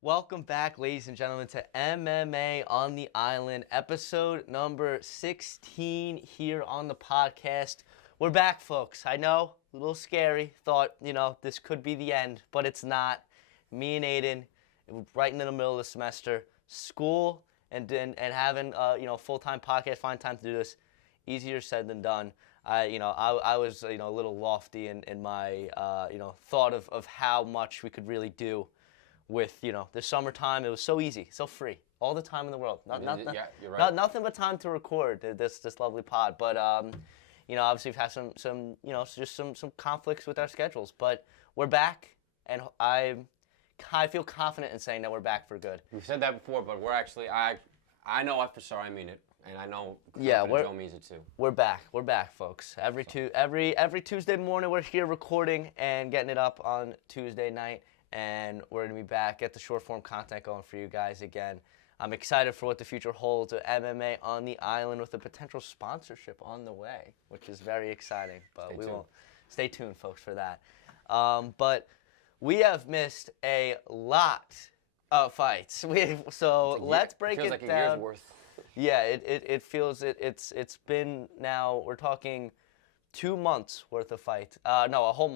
Welcome back, ladies and gentlemen, to MMA on the Island, episode number 16 here on the podcast. We're back, folks. I know, a little scary. Thought, this could be the end, but it's not. Me and Aiden, right in the middle of the semester, school and having full-time podcast, find time to do this, easier said than done. I was a little lofty in my thought of how much we could really do with the summertime. It was so easy, so free, all the time in the world. Yeah, you're right. Nothing but time to record this lovely pod. But obviously we've had some conflicts with our schedules. But we're back, and I feel confident in saying that we're back for good. We've said that before, but we're actually I know for sure I mean it, and I know Joe means it too. We're back, folks. Every Tuesday morning we're here recording and getting it up on Tuesday night. And we're going to be back, get the short form content going for you guys again. I'm excited for what the future holds with MMA on the Island with a potential sponsorship on the way, which is very exciting. But stay tuned, folks, for that. But we have missed a lot of fights. Let's break it like down. A year's worth. Yeah, it feels it's been now, we're talking 2 months worth of fights. No, a whole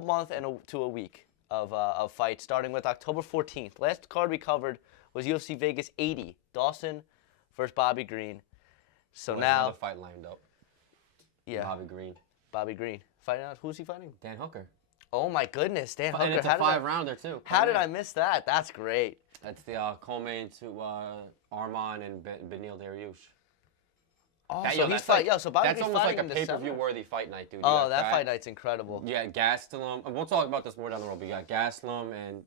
month and to a week of fights, starting with October 14th. Last card we covered was UFC Vegas 80, Dawson versus Bobby Green. So now the fight lined up. Yeah, Bobby Green fighting out. Who's he fighting? Dan Hooker. Oh my goodness, Dan Hooker. And it's a 5-rounder too. How did I miss that? That's great. That's the co-main to Arman and Benil Dariush. Oh, so he's fighting. So Bobby that's Green's almost fighting like a pay-per-view worthy fight night, dude. Oh, that fight night's incredible. Yeah, Gastelum. We'll talk about this more down the road. But you got Gastelum and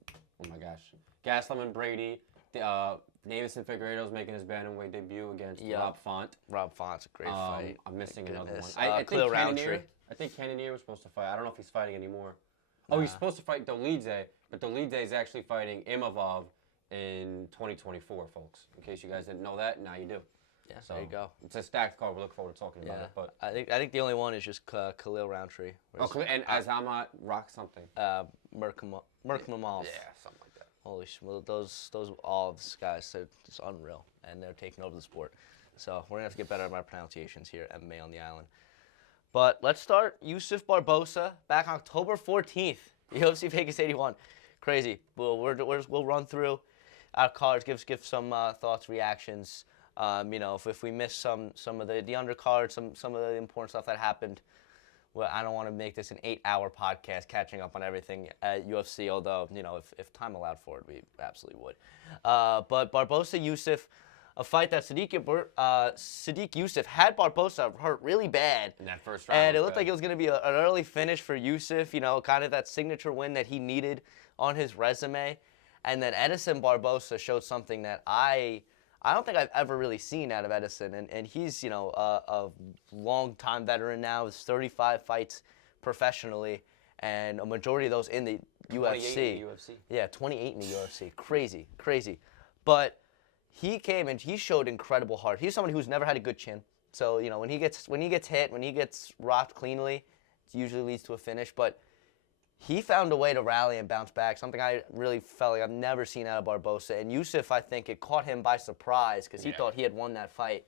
Gastelum and Brady. Davison Figueiredo's making his bantamweight debut against Rob Font. Rob Font's a great fight. I'm missing another one. I think Cannonier was supposed to fight. I don't know if he's fighting anymore. Oh, he's supposed to fight Dolidze, but Dolidze is actually fighting Imavov in 2024, folks. In case you guys didn't know that, now you do. Yeah, so there you go. It's a stacked card. We look forward to talking about it. But I think the only one is just Khalil Roundtree. And Azamat Rock something. Merkmamov. Yeah, something like that. Holy shit! Well, those all of these guys, they're just unreal, and they're taking over the sport. So we're gonna have to get better at my pronunciations here at MMA on the Island. But let's start. Yusuf Barbosa back October 14th. UFC Vegas 81. Crazy. We'll run through our cards, give some thoughts, reactions. If we miss some of the undercards, some of the important stuff that happened, well, I don't want to make this an 8-hour podcast catching up on everything at UFC, although, if time allowed for it, we absolutely would. But Barbosa Yusuf, a fight that Sadiq Yusuf had Barbosa hurt really bad. In that first round. And it looked like it was going to be an early finish for Yusuf, kind of that signature win that he needed on his resume. And then Edison Barbosa showed something that I don't think I've ever really seen out of Edison, and he's a long-time veteran now with 35 fights professionally, and a majority of those in the UFC. 28 in the UFC. Yeah, 28 in the UFC. Crazy. But he came and he showed incredible heart. He's someone who's never had a good chin, so when he gets hit, when he gets rocked cleanly, it usually leads to a finish. But he found a way to rally and bounce back, something I really felt like I've never seen out of Barbosa. And Yusuf, I think it caught him by surprise because he thought he had won that fight.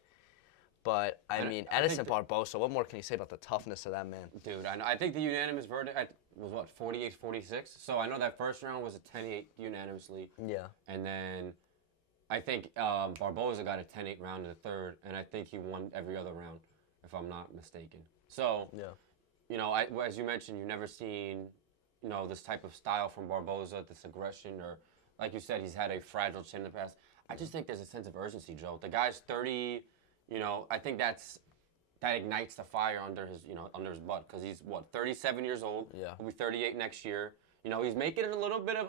But, Edison Barbosa, what more can you say about the toughness of that man? Dude, I think the unanimous verdict was, 48-46? So I know that first round was a 10-8 unanimously. Yeah. And then I think Barbosa got a 10-8 round in the third, and I think he won every other round, if I'm not mistaken. So, as you mentioned, you've never seen this type of style from Barbosa, this aggression, or like you said, he's had a fragile chin in the past. I just think there's a sense of urgency, Joe. The guy's 30, I think that ignites the fire under his butt, because he's 37 years old. Yeah. He'll be 38 next year. He's making it a little bit of.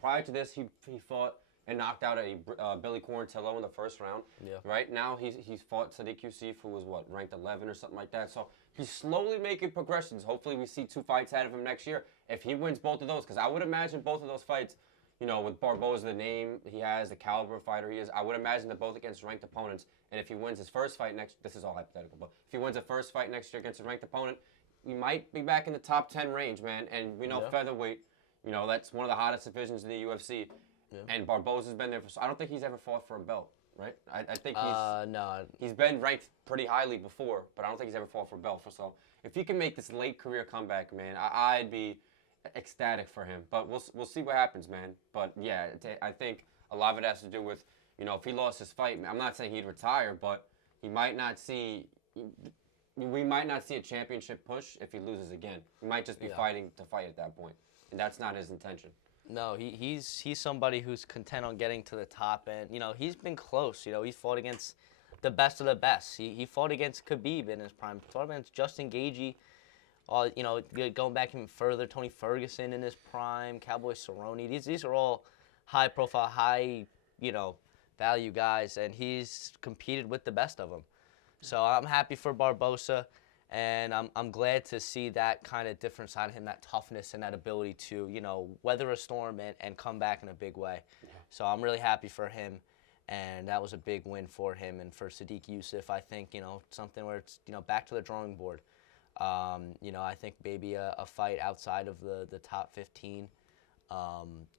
Prior to this, he fought and knocked out Billy Quarantillo in the first round. Yeah. Right now, he's fought Sadiq Yusuf, who was ranked 11 or something like that. So he's slowly making progressions. Hopefully, we see 2 fights out of him next year. If he wins both of those, because I would imagine both of those fights, with Barbosa, the name he has, the caliber of fighter he is, I would imagine they're both against ranked opponents. And if he wins his first fight this is all hypothetical, but if he wins a first fight next year against a ranked opponent, we might be back in the top 10 range, man. And we know featherweight, that's one of the hottest divisions in the UFC. and Barboza's been there for. I don't think he's ever fought for a belt, right? I think no. He's been ranked pretty highly before, but I don't think he's ever fought for a belt. So if he can make this late career comeback, man, I'd be ecstatic for him. But we'll see what happens, man. But yeah, I think a lot of it has to do with, if he lost his fight. I'm not saying he'd retire, but he might not see. We might not see a championship push if he loses again. He might just be fighting to fight at that point, and that's not his intention. No, he's somebody who's content on getting to the top, and he's been close. He's fought against the best of the best. He fought against Khabib in his prime. Fought against Justin Gaethje. Going back even further, Tony Ferguson in his prime, Cowboy Cerrone. These are all high profile, high value guys, and he's competed with the best of them. So I'm happy for Barboza, and I'm glad to see that kind of different side of him, that toughness and that ability to, weather a storm and come back in a big way. Yeah. So I'm really happy for him, and that was a big win for him. And for Sadiq Youssef, I think, something where it's, back to the drawing board. I think maybe a fight outside of the top 15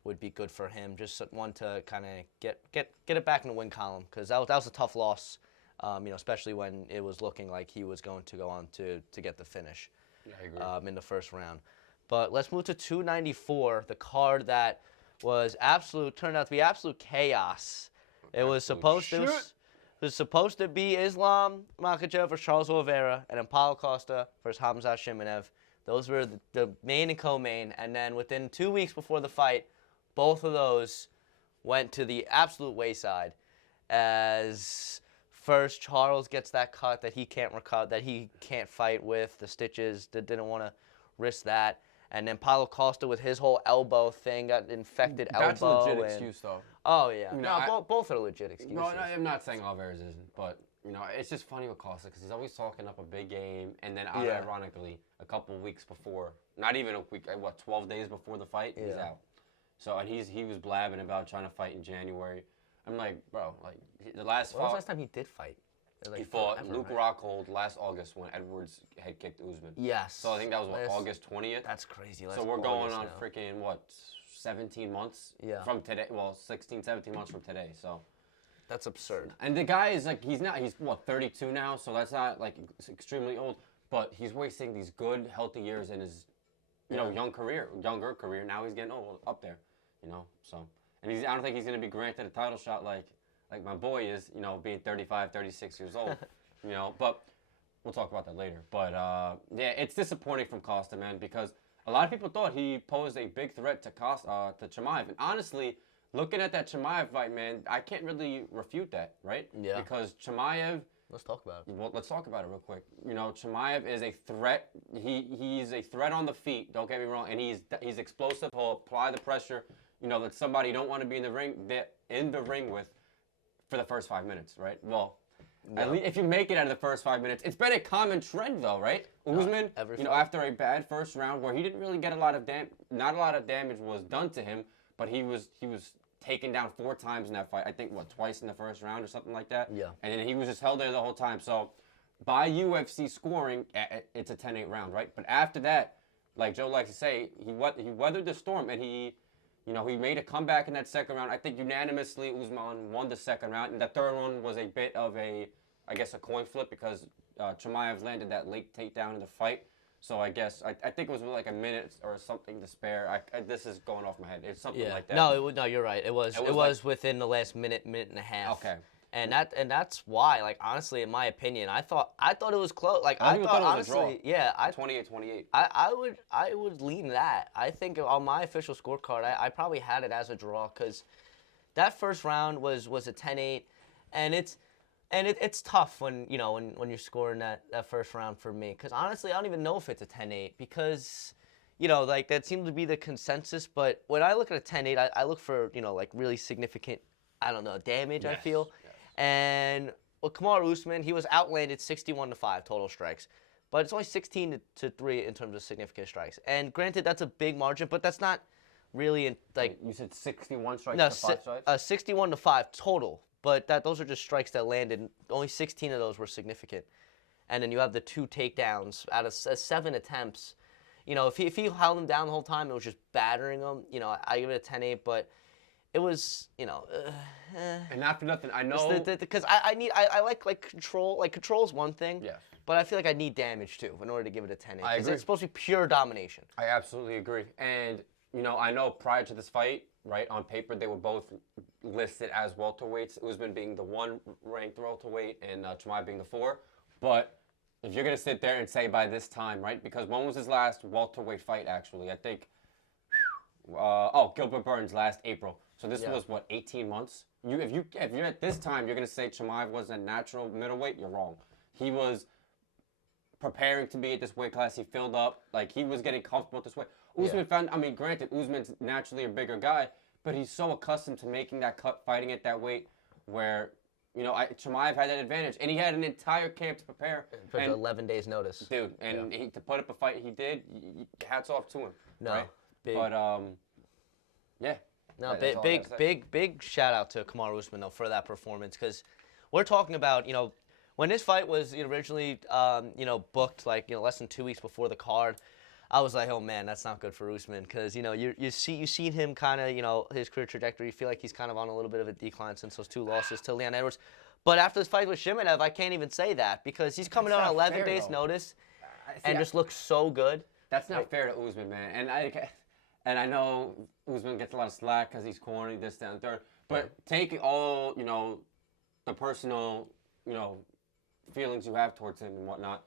would be good for him. Just one to kind of get it back in the win column, because that was a tough loss. Especially when it was looking like he was going to go on to get the finish in the first round. But let's move to 294, the card that turned out to be absolute chaos. It was supposed to be Islam Makhachev versus Charles Oliveira, and then Paulo Costa versus Khamzat Chimaev. Those were the main and co-main, and then within 2 weeks before the fight, both of those went to the absolute wayside as... First, Charles gets that cut that he can't recover, that he can't fight with, the stitches, that didn't want to risk that. And then Paulo Costa with his whole elbow thing, got infected elbow. That's a legit excuse, though. Oh, yeah. Both are legit excuses. No, I'm not saying Alvarez isn't, but, it's just funny with Costa because he's always talking up a big game, and then ironically, a couple of weeks before, not even a week, 12 days before the fight, he's out. So, and he was blabbing about trying to fight in January. I'm like, bro, the last fight. When was the last time he did fight? He fought Luke Rockhold last August when Edwards had kicked Usman. Yes. So I think that was August 20th. That's crazy. So we're going on freaking 17 months from today. Well, 16, 17 months from today. So that's absurd. And the guy is he's 32 now, so that's not extremely old, but he's wasting these good, healthy years in his younger career. Now he's getting old up there, so. And I don't think he's going to be granted a title shot like my boy is, being 35, 36 years old, But we'll talk about that later. But, it's disappointing from Costa, man, because a lot of people thought he posed a big threat to Chimaev. And honestly, looking at that Chimaev fight, man, I can't really refute that, right? Yeah. Because Chimaev... Let's talk about it. Well, let's talk about it real quick. Chimaev is a threat. He's a threat on the feet, don't get me wrong, and he's explosive. He'll apply the pressure. That somebody you don't want to be in the ring with for the first 5 minutes, right? Well, at least if you make it out of the first 5 minutes, it's been a common trend though, right? Usman, after a bad first round where he didn't really get not a lot of damage was done to him, but he was taken down 4 times in that fight. I think twice in the first round or something like that. Yeah. And then he was just held there the whole time. So by UFC scoring, it's a 10-8 round, right? But after that, like Joe likes to say, he weathered the storm and he made a comeback in that second round. I think unanimously Usman won the second round. And the third one was a bit of a coin flip because Chimaev landed that late takedown in the fight. So I guess, I think it was a minute or something to spare. This is going off my head. It's something like that. No, you're right. It was within the last minute and a half. Okay. And that's why, honestly, in my opinion, I thought it was close. I thought it was honestly, a draw. 28-28. I would lean that. I think on my official scorecard, I probably had it as a draw because that first round was a 10-8, and it's tough when you're scoring that first round for me because honestly, I don't even know if it's a 10-8 because that seems to be the consensus. But when I look at a 10-8, I look for really significant damage. Yes. I feel. Yes. And Kamaru Usman, he was outlanded 61-5 total strikes, but it's only 16-3 in terms of significant strikes. And granted, that's a big margin, but that's not really You said 61 strikes to 5 strikes. 61-5 total, but those are just strikes that landed. Only 16 of those were significant, and then you have the 2 takedowns out of 7 attempts. If he held him down the whole time, it was just battering him. I give it a 10-8, but. it was, And not for nothing, I know. because I like control. Like, control's one thing. Yes. But I feel like I need damage too in order to give it a 10-8. I Because agree. it's supposed to be pure domination. I absolutely agree. And, I know prior to this fight, right, on paper, they were both listed as welterweights. Usman being the 1 ranked welterweight and Chimaev being the 4. But if you're going to sit there and say by this time, right, because when was his last welterweight fight, actually? I think, Gilbert Burns last April. So this was, 18 months? If you're at this time, you're going to say Chimaev wasn't a natural middleweight, you're wrong. He was preparing to be at this weight class. He filled up. Like, he was getting comfortable at this weight. Usman granted, Usman's naturally a bigger guy, but he's so accustomed to making that cut, fighting at that weight, where, Chimaev had that advantage. And he had an entire camp to prepare. For 11 days notice. Dude, and to put up a fight he did, hats off to him. No, right? big. But, yeah. No, That's big shout out to Kamaru Usman, though, for that performance. Because we're talking about, when this fight was originally, booked, like, less than 2 weeks before the card, I was like, oh, man, that's not good for Usman. Because, you see him kind of, his career trajectory. You feel like he's kind of on a little bit of a decline since those 2 losses to Leon Edwards. But after this fight with Shimanev, I can't even say that. Because he's coming out on 11 days' notice and just looks so good. That's not fair to Usman, man. And I know Usman gets a lot of slack because he's corny, this, that, and third. But take all, the personal, feelings you have towards him and whatnot.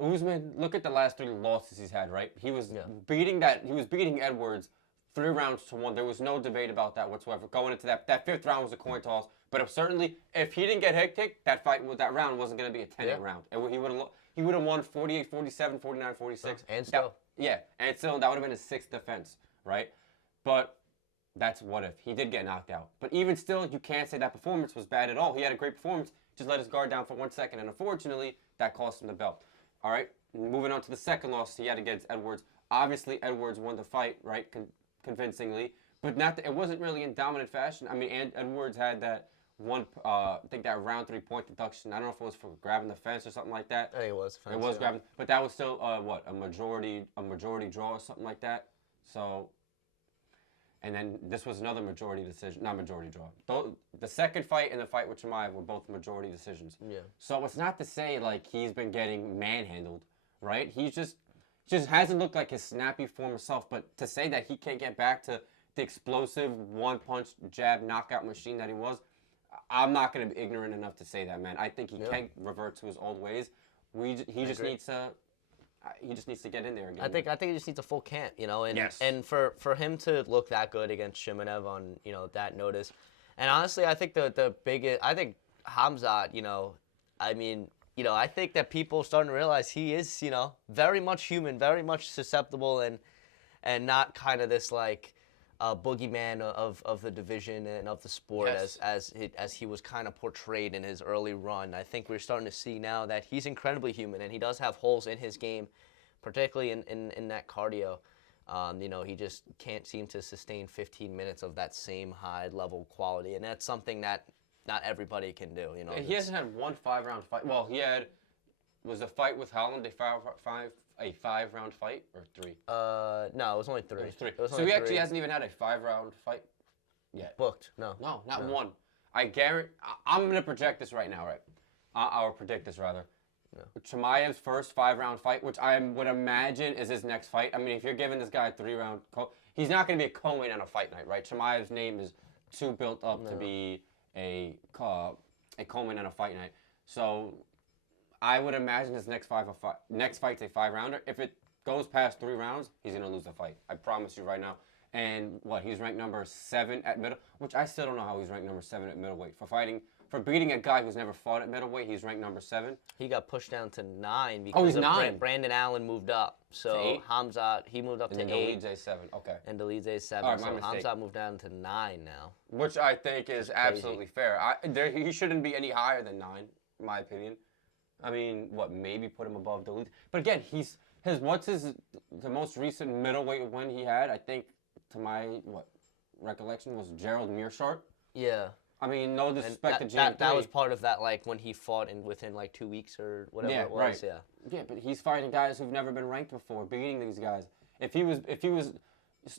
Usman, look at the last 3 losses he's had, right? He was beating Edwards 3 rounds to 1. There was no debate about that whatsoever. Going into that 5th round was a coin toss. But certainly, if he didn't get hectic, that round wasn't going to be a 10-8 round. He would have won 48-47, 49-46. And still. And still, that would have been his 6th defense, right? But that's what if. He did get knocked out. But even still, you can't say that performance was bad at all. He had a great performance, just let his guard down for 1 second. And unfortunately, that cost him the belt. All right, moving on to the second loss he had against Edwards. Obviously, Edwards won the fight, right, convincingly. But it wasn't really in dominant fashion. I mean, Edwards had that one, I think that round 3-point deduction. I don't know if it was for grabbing the fence or something like that. I think it was. It was grabbing, but that was still a majority draw or something like that. So, and then this was another majority decision, not majority draw. The second fight and the fight with Chimaev were both majority decisions. Yeah. So it's not to say like he's been getting manhandled, right? He's just hasn't looked like his snappy former self. But to say that he can't get back to the explosive one-punch jab knockout machine that he was, I'm not going to be ignorant enough to say that, man. I think he can revert to his old ways. He just needs to get in there again. I think he just needs a full camp, and Yes. and for him to look that good against Shimanev on that notice, and honestly, I think the biggest, I think Hamzat, I think that people are starting to realize he is very much human, very much susceptible, and not kind of this like boogeyman of the division and of the sport as he was kind of portrayed in his early run. I think we're starting to see now that he's incredibly human, and he does have holes in his game, particularly in that cardio. He just can't seem to sustain 15 minutes of that same high level quality, and that's something that not everybody can do. He hasn't had one 5-round fight. Well, was the fight with Holland a 5-round fight or 3? No, it was only 3. It was 3. It was So only he actually 3. hasn't even had a 5-round fight yet. Booked. No. No, not one. I guarantee. I'm gonna project this right now, right? I'll predict this rather. Yeah. Chimaev's first 5-round fight, which I would imagine is his next fight. I mean, if you're giving this guy a 3-round, he's not gonna be a co-main on a fight night, right? Chimaev's name is too built up to be a co-main on a fight night. So I would imagine his next fight's a 5-rounder. If it goes past 3 rounds, he's gonna lose the fight. I promise you right now. And he's ranked number 7 at middle, which I still don't know how he's ranked number 7 at middleweight. For beating a guy who's never fought at middleweight, he's ranked number 7. He got pushed down to 9 because he's 9. Brandon Allen moved up. So Hamzat, he moved up to 8. And Dolidze 7, okay. And Dolidze 7, right, so mistake. Hamzat moved down to 9 now. Which I think is absolutely fair. He shouldn't be any higher than 9, in my opinion. I mean, maybe put him above Dolidze. But again, the most recent middleweight win he had, I think, to my recollection, was Gerald Meerschaert. Yeah. I mean, no disrespect to GM3. That was part of that, like, when he fought within, 2 weeks or whatever it was. Right. Yeah, but he's fighting guys who've never been ranked before, beating these guys. If he was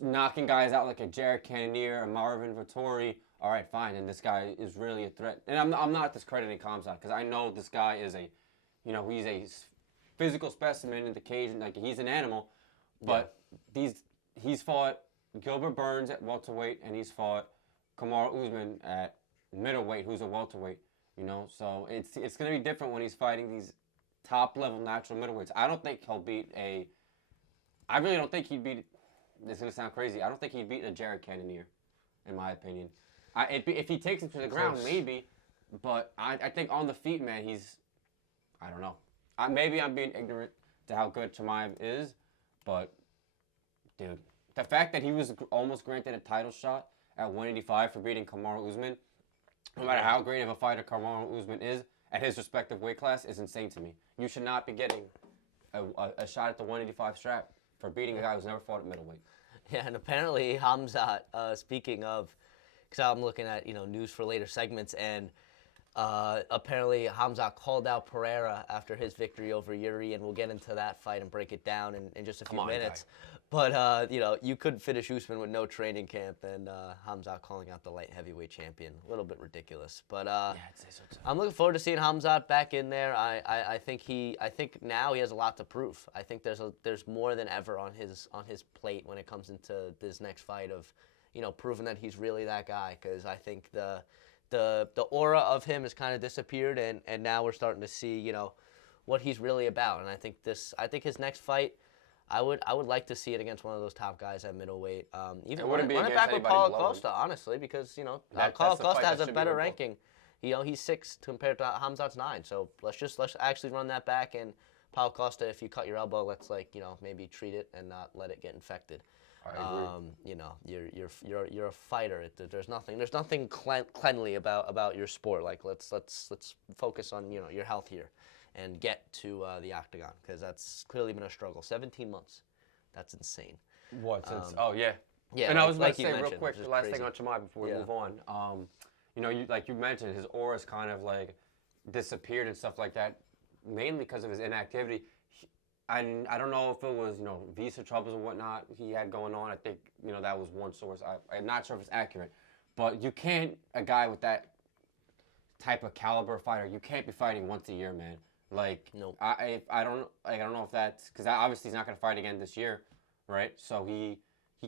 knocking guys out like a Jared Cannonier, a Marvin Vettori, all right, fine, and this guy is really a threat. And I'm not discrediting Khamzat because I know this guy is he's a physical specimen in the cage, and like he's an animal. But he's fought Gilbert Burns at welterweight, and he's fought Kamaru Usman at middleweight, who's a welterweight. So it's gonna be different when he's fighting these top level natural middleweights. I don't think he'll beat a. I really don't think he'd beat. This is gonna sound crazy. I don't think he'd beat a Jared Cannonier, in my opinion. If he takes him to the ground, maybe. But I think on the feet, man, I don't know. Maybe I'm being ignorant to how good Chimaev is, but, dude, the fact that he was almost granted a title shot at 185 for beating Kamaru Usman, no matter how great of a fighter Kamaru Usman is at his respective weight class, is insane to me. You should not be getting a shot at the 185 strap for beating a guy who's never fought at middleweight. Yeah, and apparently Khamzat, speaking of, because I'm looking at news for later segments, and apparently Khamzat called out Pereira after his victory over Yuri, and we'll get into that fight and break it down in just a few minutes. But you could finish Usman with no training camp, and Khamzat calling out the light heavyweight champion, a little bit ridiculous. But I'd say so too. I'm looking forward to seeing Khamzat back in there. I think now he has a lot to prove. I think there's more than ever on his plate when it comes into this next fight of proving that he's really that guy, because I think the aura of him has kind of disappeared, and now we're starting to see what he's really about. And I think his next fight, I would like to see it against one of those top guys at middleweight. Even run it back with Paulo Costa, honestly, because Paulo Costa has a better ranking. He's 6 compared to Khamzat's 9. So let's actually run that back, and Paulo Costa, if you cut your elbow, let's maybe treat it and not let it get infected. I agree. You're a fighter. There's nothing cleanly about your sport. Like let's focus on your health here, and get to the octagon, because that's clearly been a struggle. 17 months, that's insane. What since? Yeah. And I was about to say real quick, the last thing on Chimaev before we move on. You mentioned, his aura's kind of like disappeared and stuff like that, mainly because of his inactivity. I don't know if it was, visa troubles and whatnot he had going on. I think, that was one source. I'm not sure if it's accurate. But you can't, a guy with that type of caliber fighter, you can't be fighting once a year, man. Like, nope. I don't know if that's, because obviously he's not going to fight again this year, right? So he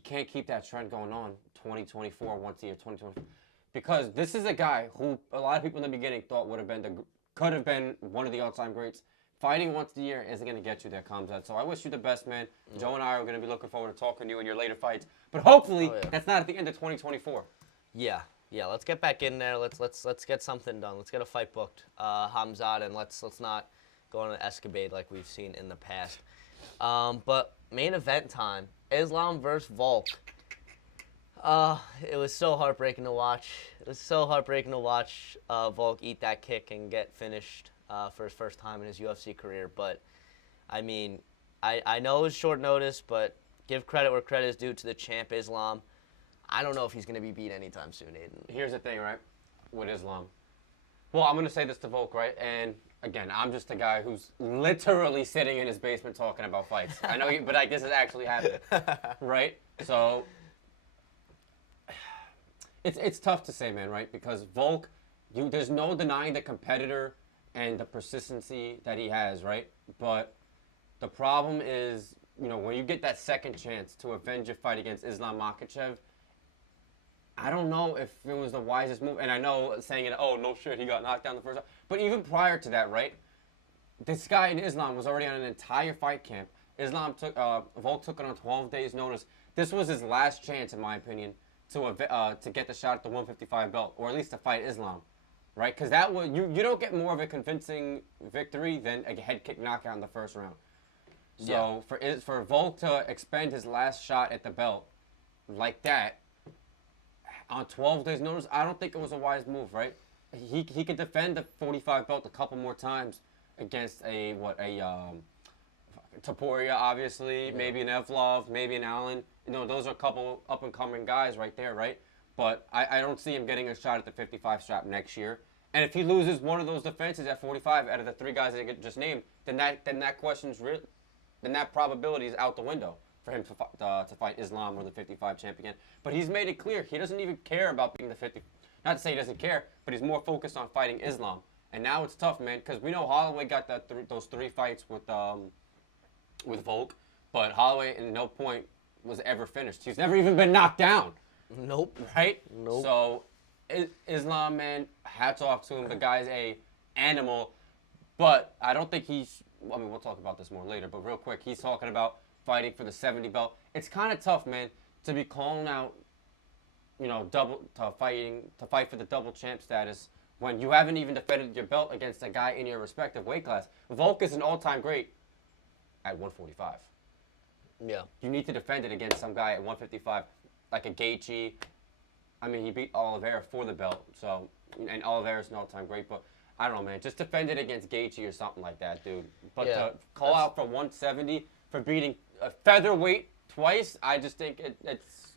can't keep that trend going on 2024 once a year, 2024. Because this is a guy who a lot of people in the beginning thought could have been one of the all-time greats. Fighting once a year isn't going to get you there, Khamzat. So I wish you the best, man. Joe and I are going to be looking forward to talking to you in your later fights. But hopefully, that's not at the end of 2024. Yeah. Let's get back in there. Let's get something done. Let's get a fight booked, Khamzat, and let's not go on an escapade like we've seen in the past. But main event time: Islam versus Volk. It was so heartbreaking to watch. Volk eat that kick and get finished for his first time in his UFC career. But, I mean, I know it was short notice, but give credit where credit is due to the champ, Islam. I don't know if he's going to be beat anytime soon, Aiden. Here's the thing, right, with Islam. Well, I'm going to say this to Volk, right? And, again, I'm just a guy who's literally sitting in his basement talking about fights. I know, but this has actually happened, right? So it's tough to say, man, right? Because Volk, there's no denying the competitor and the persistency that he has, right? But the problem is, when you get that second chance to avenge your fight against Islam Makhachev, I don't know if it was the wisest move. And I know saying it, oh, no shit, he got knocked down the first time. But even prior to that, right? This guy in Islam was already on an entire fight camp. Volk took it on 12 days' notice. This was his last chance, in my opinion, to get the shot at the 155 belt, or at least to fight Islam, right? Because that was you don't get more of a convincing victory than a head kick knockout in the first round. So for Volk to expend his last shot at the belt like that on 12 days' notice, I don't think it was a wise move, right? He could defend the 45 belt a couple more times against Topuria, obviously, maybe an Evlov, maybe an Allen. Those are a couple up-and-coming guys right there, right? But I don't see him getting a shot at the 55 strap next year. And if he loses one of those defenses at 45 out of the 3 guys that I just named, then that question's real. Then that probability is out the window for him to fight Islam or the 55 champ again. But he's made it clear he doesn't even care about being the 50. Not to say he doesn't care, but he's more focused on fighting Islam. And now it's tough, man, because we know Holloway got those 3 fights with Volk, but Holloway at no point was ever finished. He's never even been knocked down. Nope. Right? Nope. So Islam, man, hats off to him. The guy's a animal, but I don't think he's. I mean, we'll talk about this more later. But real quick, he's talking about fighting for the 70 belt. It's kind of tough, man, to be calling out, to fight for the double champ status when you haven't even defended your belt against a guy in your respective weight class. Volk is an all-time great at 145. Yeah. You need to defend it against some guy at 155, like a Gaethje. I mean, he beat Oliveira for the belt, and Oliveira's an all-time great, but I don't know, man. Just defend it against Gaethje or something like that, dude. But to call out for 170 for beating a featherweight twice, I just think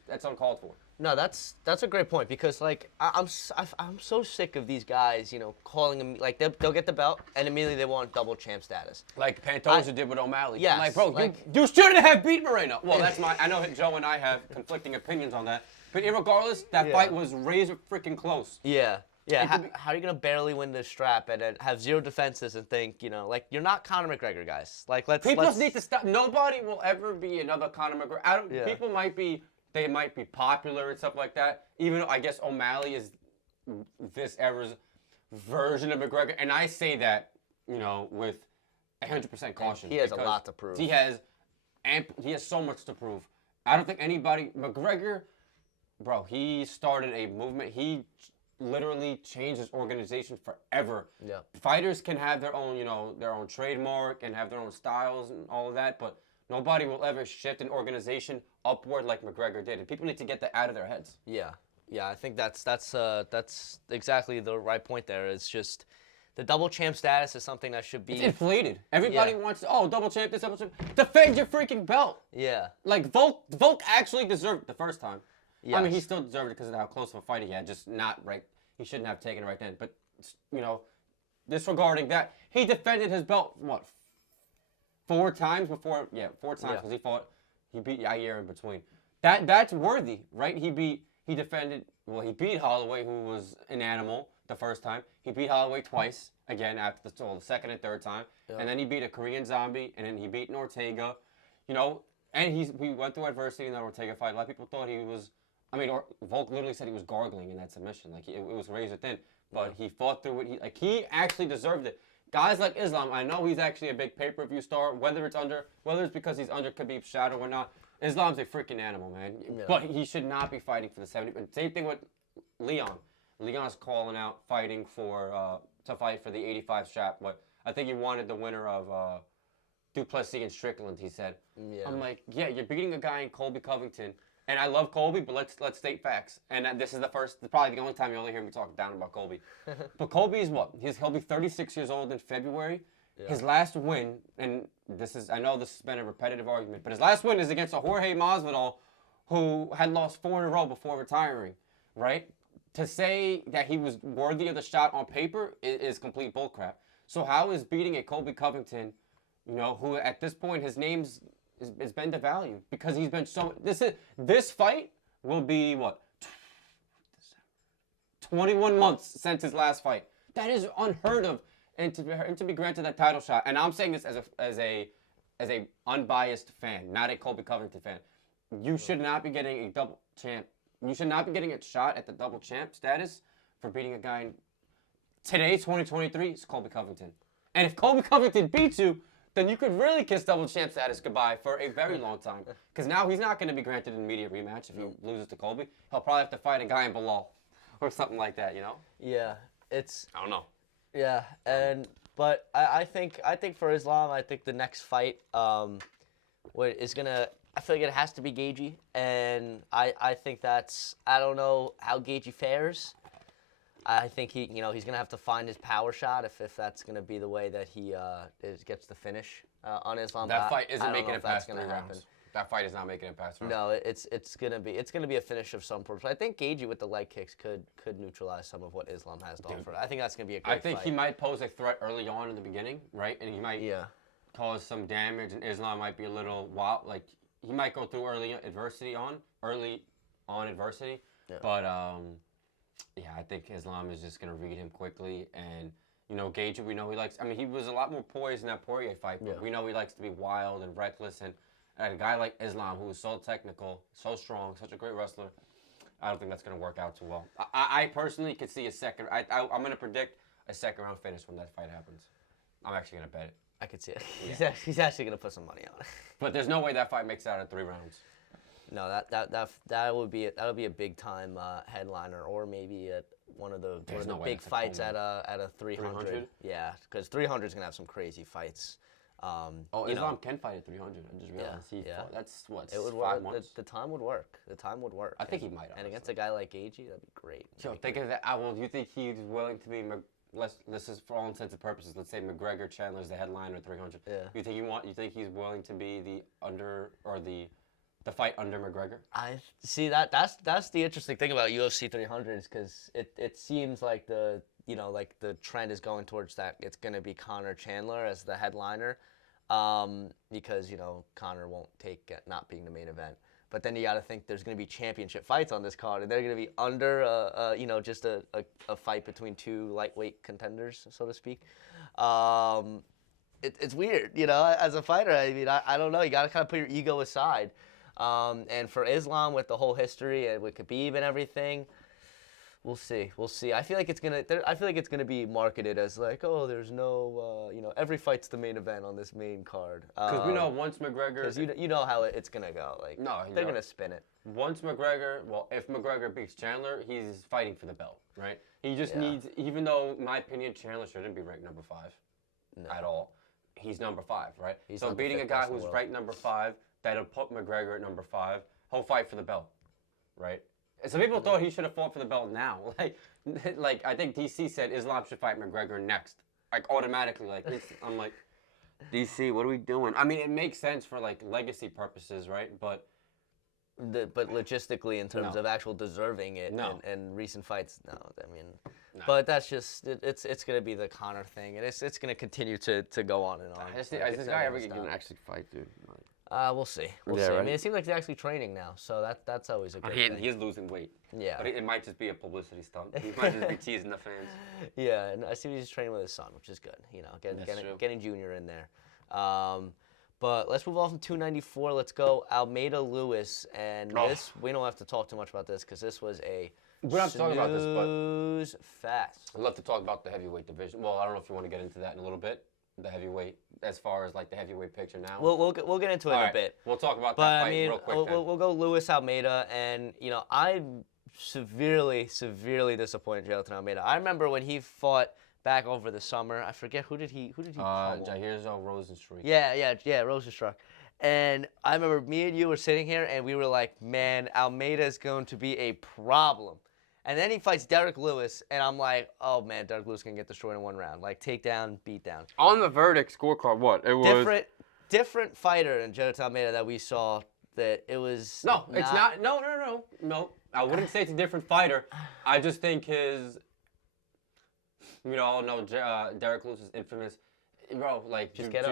that's uncalled for. No, that's a great point because like I'm so sick of these guys, calling them like they'll get the belt and immediately they want double champ status. Like Pantoja did with O'Malley. Yes, I'm like, bro, like, you shouldn't have beat Moreno. Well, that's I know that Joe and I have conflicting opinions on that, but regardless, that fight was razor freaking close. Yeah. Yeah, how are you going to barely win this strap and then have 0 defenses and think, like, you're not Conor McGregor, guys. Like, People need to stop. Nobody will ever be another Conor McGregor. People might be popular and stuff like that, even though I guess O'Malley is this era's version of McGregor. And I say that, with 100% caution. He has a lot to prove. He has so much to prove. I don't think McGregor, bro, he started a movement. He literally changed his organization forever. Yeah. Fighters can have their own trademark and have their own styles and all of that, but nobody will ever shift an organization upward like McGregor did, and people need to get that out of their heads. Yeah, I think that's exactly the right point there. It's just the double champ status is something that should be... It's inflated. Everybody wants to, double champ this, double champ. Defend your freaking belt. Yeah. Like, Volk actually deserved it the first time. Yes. I mean, he still deserved it because of how close of a fight he had, just not right. He shouldn't have taken it right then. But, disregarding that, he defended his belt, 4 times before? Yeah, 4 times because he beat Yair in between. That's worthy, right? He beat Holloway, who was an animal the first time. He beat Holloway twice, again, after the second and third time. Yeah. And then he beat a Korean zombie, and then he beat an Ortega, and we went through adversity in that Ortega fight. A lot of people thought he was, Volk literally said he was gargling in that submission. Like, it was razor thin. But he fought through it. He actually deserved it. Guys like Islam, I know he's actually a big pay-per-view star, whether it's because he's under Khabib's shadow or not. Islam's a freaking animal, man. Yeah. But he should not be fighting for the 70. But same thing with Leon. Leon's calling out fighting to fight for the 85 strap. But I think he wanted the winner of Duplessis and Strickland, he said. Yeah. I'm like, yeah, you're beating a guy in Colby Covington. And I love Colby, but let's state facts. And this is probably the only time you only hear me talk down about Colby. But Colby is what? He'll be 36 years old in February. Yeah. His last win, and I know this has been a repetitive argument, but his last win is against a Jorge Masvidal who had lost 4 in a row before retiring, right? To say that he was worthy of the shot on paper is complete bullcrap. So how is beating a Colby Covington, who at this point his name's has been devalued because he's been so. This fight will be 21 months since his last fight. That is unheard of, and to be granted that title shot. And I'm saying this as a unbiased fan, not a Colby Covington fan. You should not be getting a double champ. You should not be getting a shot at the double champ status for beating a guy. Today, 2023, is Colby Covington. And if Colby Covington beats you, then you could really kiss double champ status goodbye for a very long time. Because now he's not going to be granted an immediate rematch if he loses to Colby. He'll probably have to fight a guy in Bilal or something like that, Yeah, I don't know. Yeah, but I think for Islam, I think the next fight is gonna. I feel like it has to be Gaethje, and I think I don't know how Gaethje fares. I think he's gonna have to find his power shot if that's gonna be the way that he gets the finish on Islam. That fight isn't making it past 3 rounds. That fight is not making it past 3 rounds. No, it's gonna be a finish of some purpose. I think Gaethje with the leg kicks could neutralize some of what Islam has to offer. I think that's gonna be a great fight. I think he might pose a threat early on in the beginning, right? And he might cause some damage, and Islam might be a little wild, like he might go through early on adversity, Yeah. but yeah, I think Islam is just gonna read him quickly, and Gage, we know he likes. I mean, he was a lot more poised in that Poirier fight, but we know he likes to be wild and reckless, and a guy like Islam, who is so technical, so strong, such a great wrestler, I don't think that's gonna work out too well. I personally could see a second. I'm gonna predict a second round finish when that fight happens. I'm actually gonna bet it. I could see it. Yeah. He's actually gonna put some money on it. But there's no way that fight makes it out of 3 rounds. No, that would be a big time headliner, or maybe at one of the big fights at a 300. 300? Yeah, because 300 is gonna have some crazy fights. Islam can fight at 300. I just realized fought. That's what, it would 5 work. months? The time would work. The time would work. I think he might. And against a guy like Agee, that'd be great. So think of that. Well, do you think he's willing to be? This is for all intents and purposes. Let's say McGregor Chandler's the headliner at 300. Yeah. You think he's willing to be the under or the fight under McGregor? I see that's the interesting thing about UFC 300s, because it seems like the trend is going towards that. It's gonna be Conor Chandler as the headliner. Because Conor won't take not being the main event. But then you got to think there's going to be championship fights on this card, and they're going to be under just a fight between 2 lightweight contenders, so to speak. It's weird, as a fighter. I mean, I don't know. You got to kind of put your ego aside. And for Islam, with the whole history and with Khabib and everything, we'll see. I feel like it's gonna be marketed as like, oh, there's no, every fight's the main event on this main card. Because we know once McGregor. Because you know how it's gonna go. Like, no, they're gonna spin it. Once McGregor, if McGregor beats Chandler, he's fighting for the belt, right? He just needs, even though, in my opinion, Chandler shouldn't be ranked number 5 at all. He's number 5, right? So beating a guy who's ranked number 5, that'll put McGregor at number 5. He'll fight for the belt, right? Some people thought he should have fought for the belt now. Like I think DC said Islam should fight McGregor next, like automatically. I'm like, DC, what are we doing? I mean, it makes sense for like legacy purposes, right? But logistically, in terms of actual deserving it, no. and recent fights, no. I mean, but that's just it's gonna be the Conor thing, and it's gonna continue to go on and on. Is this guy ever gonna actually fight, dude? We'll see. We'll see. Right? I mean, it seems like he's actually training now, so that's always a good thing. He is losing weight. Yeah. But it might just be a publicity stunt. He might just be teasing the fans. Yeah, and I see he's training with his son, which is good. Getting Junior in there. But let's move on from 294. Let's go Almeida Lewis, and this we don't have to talk too much about this because this was a we're not talking about this, but fast. I'd love to talk about the heavyweight division. Well, I don't know if you want to get into that in a little bit. The heavyweight, as far as like the heavyweight picture now. We'll get into it in a bit. We'll talk about that fight real quick. We'll go Lewis Almeida, and I'm severely disappointed in Jailton Almeida. I remember when he fought back over the summer. I forget who did he pummel? Jairzo Rozenstruik. Yeah, Rozenstruik. And I remember me and you were sitting here, and we were like, man, Almeida is going to be a problem. And then he fights Derek Lewis, and I'm like, oh, man, Derek Lewis can get destroyed in 1 round. Like, takedown, beatdown. On the verdict scorecard, what? It was... Different fighter in Jailton Almeida that we saw that it was... No, it's not. No. I wouldn't say it's a different fighter. I just think his... We all know Derek Lewis is infamous. Bro, like, just get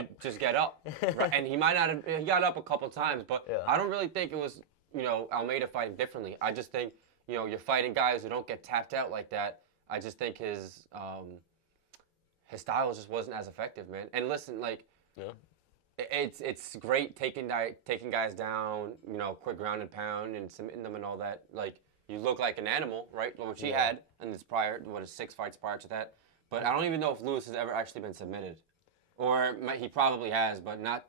up. Right? And he might not have... He got up a couple times, but I don't really think it was, Almeida fighting differently. I just think... you're fighting guys who don't get tapped out like that. I just think his style just wasn't as effective, man. And listen, it's great taking guys down, quick ground and pound and submitting them and all that. Like, you look like an animal, right? Which he had in his 6 fights prior to that. But I don't even know if Lewis has ever actually been submitted. Or he probably has, but not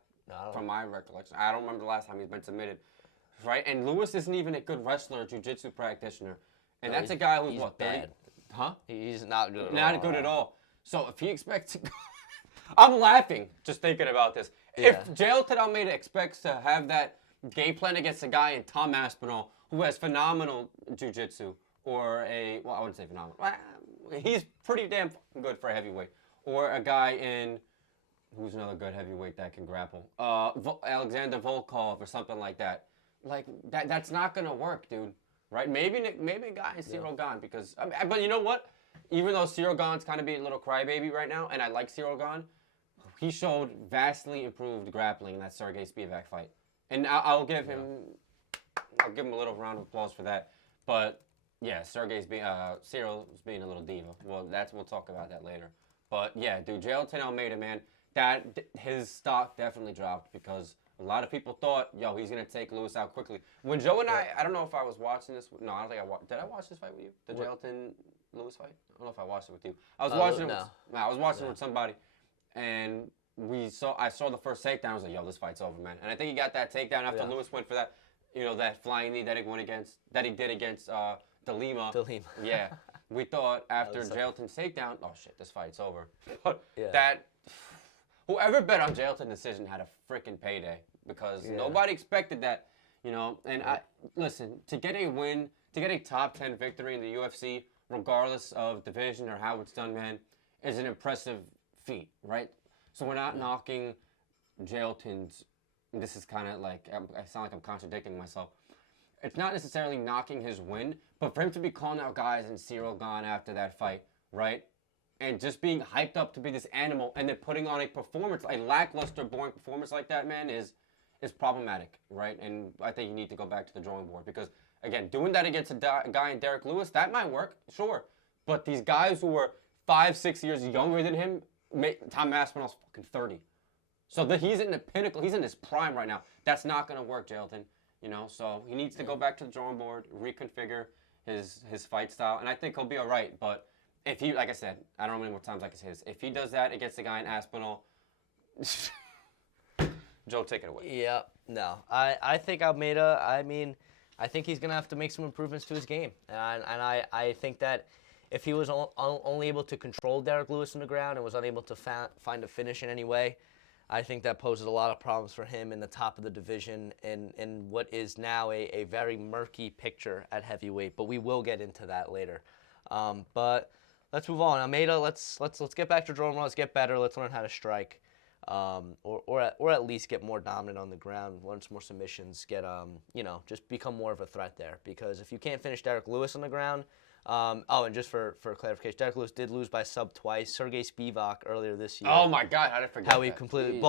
from my recollection. I don't remember the last time he's been submitted. Right, and Lewis isn't even a good wrestler, jiu-jitsu practitioner, and that's a guy who's what, 30? Bad. Huh? He's not good. Not good at all. So if he expects to, I'm laughing just thinking about this. Yeah. If Jailton Almeida expects to have that game plan against a guy in Tom Aspinall who has phenomenal jiu-jitsu, or I wouldn't say phenomenal. He's pretty damn good for a heavyweight, or a guy in. Who's another good heavyweight that can grapple? Alexander Volkov or something like that. Like that's not gonna work, dude. Right? Maybe a guy is Cyril Gane because, but you know what? Even though Cyril Gane's kind of being a little crybaby right now, and I like Cyril Gane, he showed vastly improved grappling in that Sergey Spivak fight. And I'll give him a little round of applause for that. But yeah, Cyril's being a little diva. Well, we'll talk about that later. But yeah, dude, Jailton Almeida, man, his stock definitely dropped because a lot of people thought, yo, he's gonna take Lewis out quickly. When Joe and I don't know if I was watching this. No, I don't think I watched. Did I watch this fight with you? The Jailton Lewis fight? I don't know if I watched it with you. I was watching it. I was watching it with somebody, and I saw the first takedown. I was like, yo, this fight's over, man. And I think he got that takedown after Lewis went for that, that flying knee that he did against De Lima. Yeah. We thought after Jailton's takedown, oh shit, this fight's over. But whoever bet on Jailton's decision had a freaking payday because nobody expected that, And listen, to get a win, to get a top 10 victory in the UFC, regardless of division or how it's done, man, is an impressive feat, right? So we're not knocking Jailton's. This is kind of like I sound like I'm contradicting myself. It's not necessarily knocking his win, but for him to be calling out guys and Cyril gone after that fight, right? And just being hyped up to be this animal and then putting on a lackluster, boring performance like that, man, is problematic, right? And I think you need to go back to the drawing board because, again, doing that against a guy in Derek Lewis, that might work, sure. But these guys who were 5-6 years younger than him, Tom Aspinall's fucking 30. So he's in the pinnacle. He's in his prime right now. That's not going to work, Jailton. So he needs to go back to the drawing board, reconfigure his fight style, and I think he'll be all right. But if he, like I said, I don't know how many more times I can say this. If he does that against the guy in Aspinall, Joe, take it away. Yeah, no. I think Almeida, I think he's going to have to make some improvements to his game. And I think that if he was only able to control Derek Lewis on the ground and was unable to find a finish in any way, I think that poses a lot of problems for him in the top of the division in what is now a very murky picture at heavyweight. But we will get into that later. But let's move on. Almeida, let's get back to drawing board. Let's get better. Let's learn how to strike, or at least get more dominant on the ground. Learn some more submissions. Get just become more of a threat there. Because if you can't finish Derek Lewis on the ground. And just for clarification, Derek Lewis did lose by sub twice. Sergey Spivak earlier this year. Oh my God, how did I forget how we completely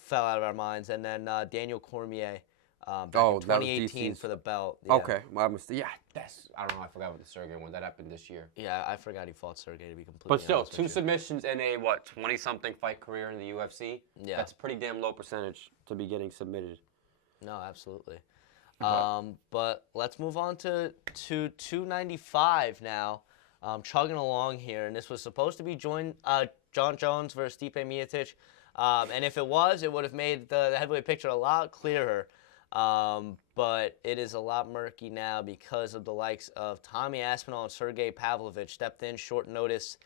fell out of our minds, and then Daniel Cormier back in 2018 for the belt. Yeah. Okay, my mistake. Yeah, I don't know. I forgot about the Sergey one. That happened this year. Yeah, I forgot he fought Sergey, to be completely But still, honest with 2 you. submissions in a 20-something fight career in the UFC. Yeah, that's a pretty damn low percentage to be getting submitted. No, absolutely. But let's move on to 295 now. Chugging along here, and this was supposed to be John Jones versus Stipe Miocic. And if it was, it would have made the heavyweight picture a lot clearer. But it is a lot murky now because of the likes of Tommy Aspinall and Sergey Pavlovich stepped in short notice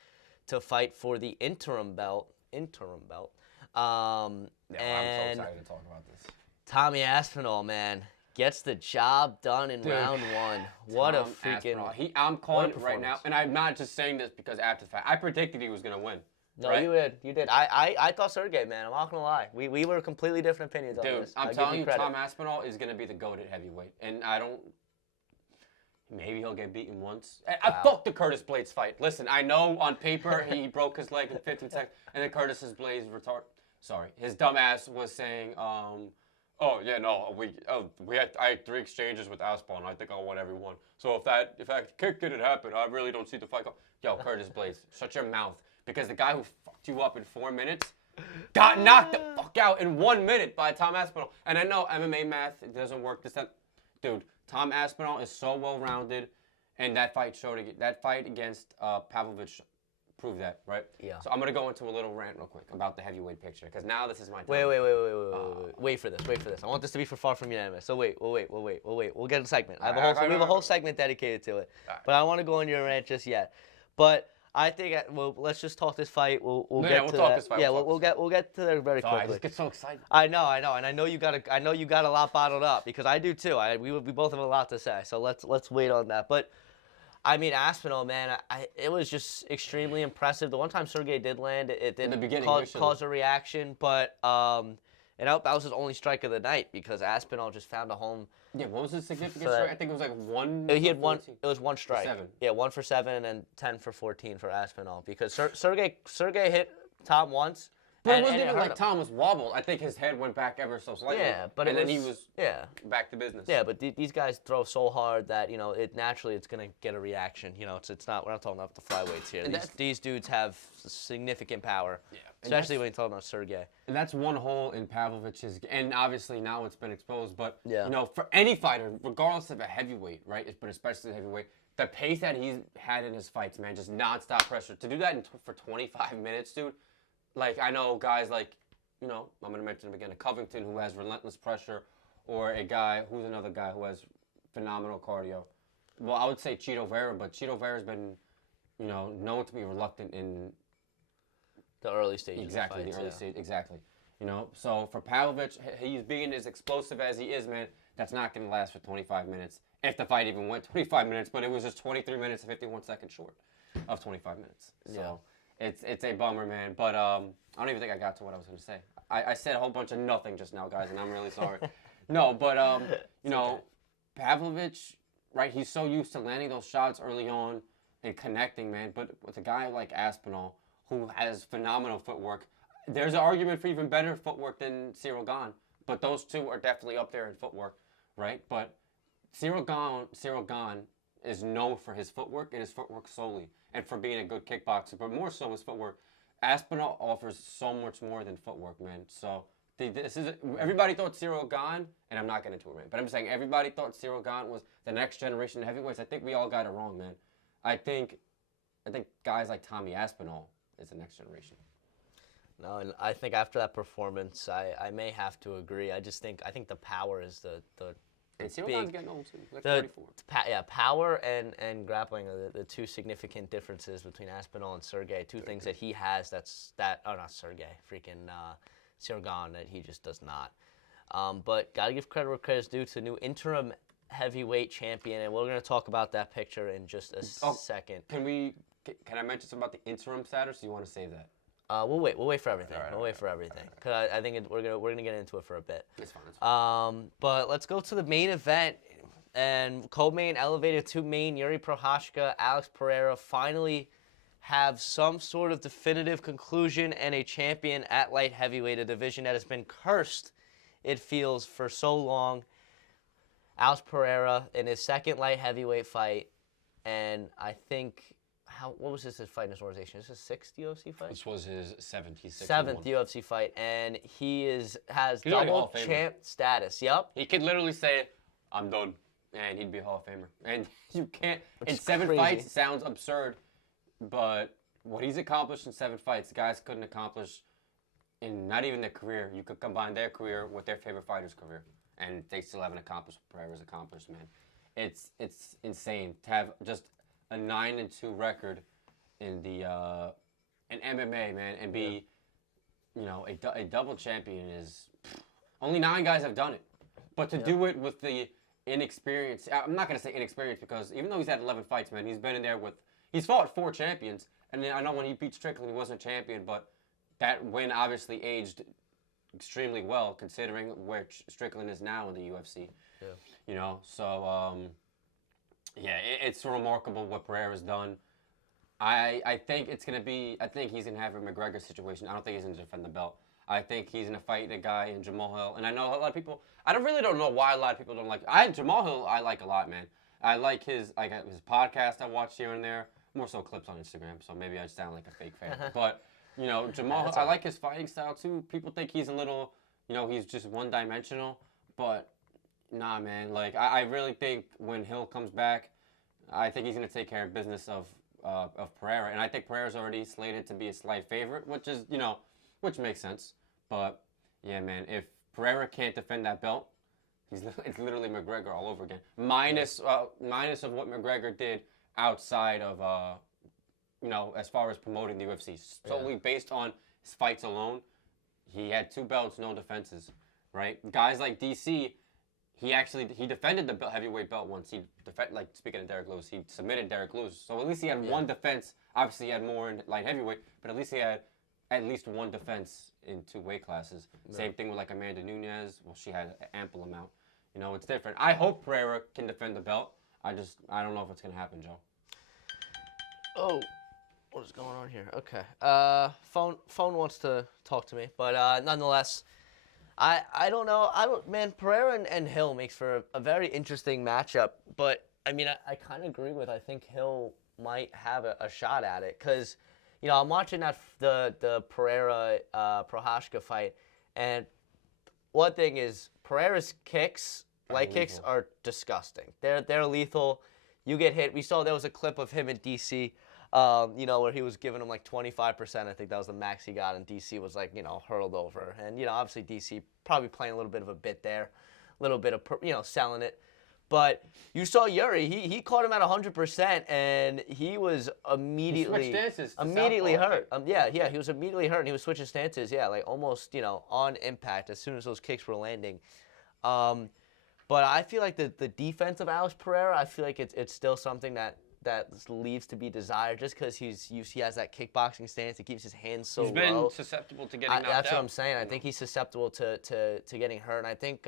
to fight for the interim belt. I'm so excited to talk about this. Tommy Aspinall, man, gets the job done in round 1. What a freaking... I'm calling it right now, and I'm not just saying this because after the fact. I predicted he was going to win. No, right? You did. I thought Sergey, man. I'm not going to lie. We were completely different opinions on this. Dude, I'm telling you, Tom Aspinall is going to be the GOAT at heavyweight. And maybe he'll get beaten once. Fuck the Curtis Blades fight. Listen, I know on paper he broke his leg in 15 seconds, and then Curtis's Blades his dumbass was saying, oh yeah, no, I had 3 exchanges with Aspinall, and I think I won every one. So if that kick didn't happen, I really don't see the fight go. Yo, Curtis Blades, shut your mouth, because the guy who fucked you up in 4 minutes got knocked the fuck out in 1 minute by Tom Aspinall. And I know MMA math, it doesn't work this time. Dude, Tom Aspinall is so well-rounded, and that fight against Pavlovich proved that, right? Yeah. So I'm going to go into a little rant real quick about the heavyweight picture, because now this is my time. Wait for this. I want this to be for far from unanimous. So we'll wait. We'll get a segment. We have a whole segment dedicated to it. Right. But I don't want to go on your rant just yet. But I think let's just talk this fight. We'll get to that. Yeah, we'll get to there very quickly. I just get so excited. I know, and I know you got a lot bottled up, because I do too. We both have a lot to say. So let's wait on that. But I mean, Aspinall, man, it was just extremely impressive. The one time Sergey did land, it did cause a reaction, but that was his only strike of the night, because Aspinall just found a home. Yeah, what was his significant strike? I think it was like 1. He had 1. It was 1 strike. 7. Yeah, 1 for 7, and then 10 for 14 for Aspinall, because Sergey hit Tom once, But it And wasn't it even hurt like him. Thomas wobbled. I think his head went back ever so slightly. Yeah, but and then he was yeah. back to business. Yeah, but these guys throw so hard that it naturally it's gonna get a reaction. It's not we're not talking about the flyweights here. These dudes have significant power, especially when you're talking about Sergey. And that's one hole in Pavlovich's, and obviously now it's been exposed. But Yeah. for any fighter, regardless of a heavyweight, right? But especially heavyweight, the pace that he's had in his fights, man, just nonstop pressure. To do that for 25 minutes, dude. Like I know guys like, I'm gonna mention him again, a Covington who has relentless pressure. Or who's another guy who has phenomenal cardio. Well, I would say Cheeto Vera, but Cheeto Vera's been, known to be reluctant in the early stages. Exactly, of fights, the early stage, exactly. So for Pavlovich, he's being as explosive as he is, man. That's not going to last for 25 minutes. If the fight even went 25 minutes, but it was just 23 minutes and 51 seconds short of 25 minutes. So it's a bummer, man. But I don't even think I got to what I was going to say. I said a whole bunch of nothing just now, guys, and I'm really sorry. No, but okay. Pavlovich, right? He's so used to landing those shots early on and connecting, man. But with a guy like Aspinall, who has phenomenal footwork, there's an argument for even better footwork than Cyril Gane. But those two are definitely up there in footwork, right? But Cyril Gane is known for his footwork and his footwork solely, and for being a good kickboxer, but more so his footwork. Aspinall offers so much more than footwork, man. So everybody thought Cyril Gane, and I'm not getting into it, man, but I'm saying everybody thought Cyril Gane was the next generation of heavyweights. I think we all got it wrong, man. I think guys like Tommy Aspinall is the next generation. No, and I think after that performance, I may have to agree. I think the power is the and Cyril Gane's getting old too. Like 34. Power and grappling are the two significant differences between Aspinall and Sergey. Two things that he has not Sergey, Cyril Gane that he just does not. But gotta give credit where credit's due to the new interim heavyweight champion, and we're gonna talk about that picture in just a second. Can I mention something about the interim status? Or do you want to save that? We'll wait for everything. We'll wait for everything because I think we're gonna get into it for a bit. It's fine. But let's go to the main event, and co-main elevated to main. Yuri Prochazka, Alex Pereira finally have some sort of definitive conclusion and a champion at light heavyweight, a division that has been cursed, it feels, for so long. Alex Pereira in his second light heavyweight fight, and I think. What was his fight in his organization? Is this his sixth UFC fight? This was his seventh. Seventh UFC fight, and he's double champ status. Yep. He could literally say, "I'm done," and he'd be a Hall of Famer. And you can't. Which in is 7 crazy. fights sounds absurd, but what he's accomplished in 7 fights, guys couldn't accomplish in not even their career. You could combine their career with their favorite fighter's career, and they still haven't accomplished what Pereira's accomplished, man. It's insane to have just a 9-2 record in the in MMA, man, and be a double champion is only 9 guys have done it. But to do it with the inexperience, I'm not gonna say inexperience because even though he's had 11 fights, man, he's been in there he's fought 4 champions, and I know when he beat Strickland, he wasn't a champion, but that win obviously aged extremely well considering where Strickland is now in the UFC. Yeah. So. Yeah, it's remarkable what Pereira's done. I think he's going to have a McGregor situation. I don't think he's going to defend the belt. I think he's going to fight a guy in Jamal Hill. And I know a lot of people, I don't know why a lot of people don't like Jamal Hill I like a lot, man. I like his podcast I watch here and there. More so clips on Instagram, so maybe I sound like a fake fan. But, Jamal Hill, I like his fighting style too. People think he's a little, he's just one-dimensional. But nah, man. Like I really think when Hill comes back, I think he's gonna take care of business of Pereira, and I think Pereira's already slated to be a slight favorite, which makes sense. But yeah, man, if Pereira can't defend that belt, it's literally McGregor all over again. Minus of what McGregor did outside of as far as promoting the UFC, solely based on his fights alone. He had 2 belts, no defenses, right? Guys like DC. He defended the heavyweight belt once. Speaking of Derek Lewis, he submitted Derek Lewis. So at least he had 1 defense. Obviously, he had more in light heavyweight, but at least he had at least 1 defense in 2 weight classes. Yeah. Same thing with Amanda Nunes. Well, she had an ample amount. It's different. I hope Pereira can defend the belt. I don't know if it's gonna happen, Joe. Oh, What is going on here? Okay. Phone wants to talk to me, but nonetheless, I don't know. Man, Pereira and Hill makes for a very interesting matchup. But I mean, I kind of agree with. I think Hill might have a shot at it because, I'm watching the Pereira Prochazka fight, and one thing is Pereira's kicks, leg kicks, are disgusting. They're lethal. You get hit. We saw there was a clip of him in DC. Where he was giving him like 25%. I think that was the max he got, and DC was like, hurled over. And, obviously DC probably playing a little bit of a bit there, a little bit of, selling it. But you saw Yuri, he caught him at 100%, and he was immediately hurt. He was immediately hurt, and he was switching stances, like almost, on impact as soon as those kicks were landing. But I feel like the defense of Alex Pereira, I feel like it's still something that leaves to be desired, just because he has that kickboxing stance. He keeps his hands so low. He's been susceptible to getting knocked out. That's what I'm saying. I think he's susceptible to getting hurt, and I think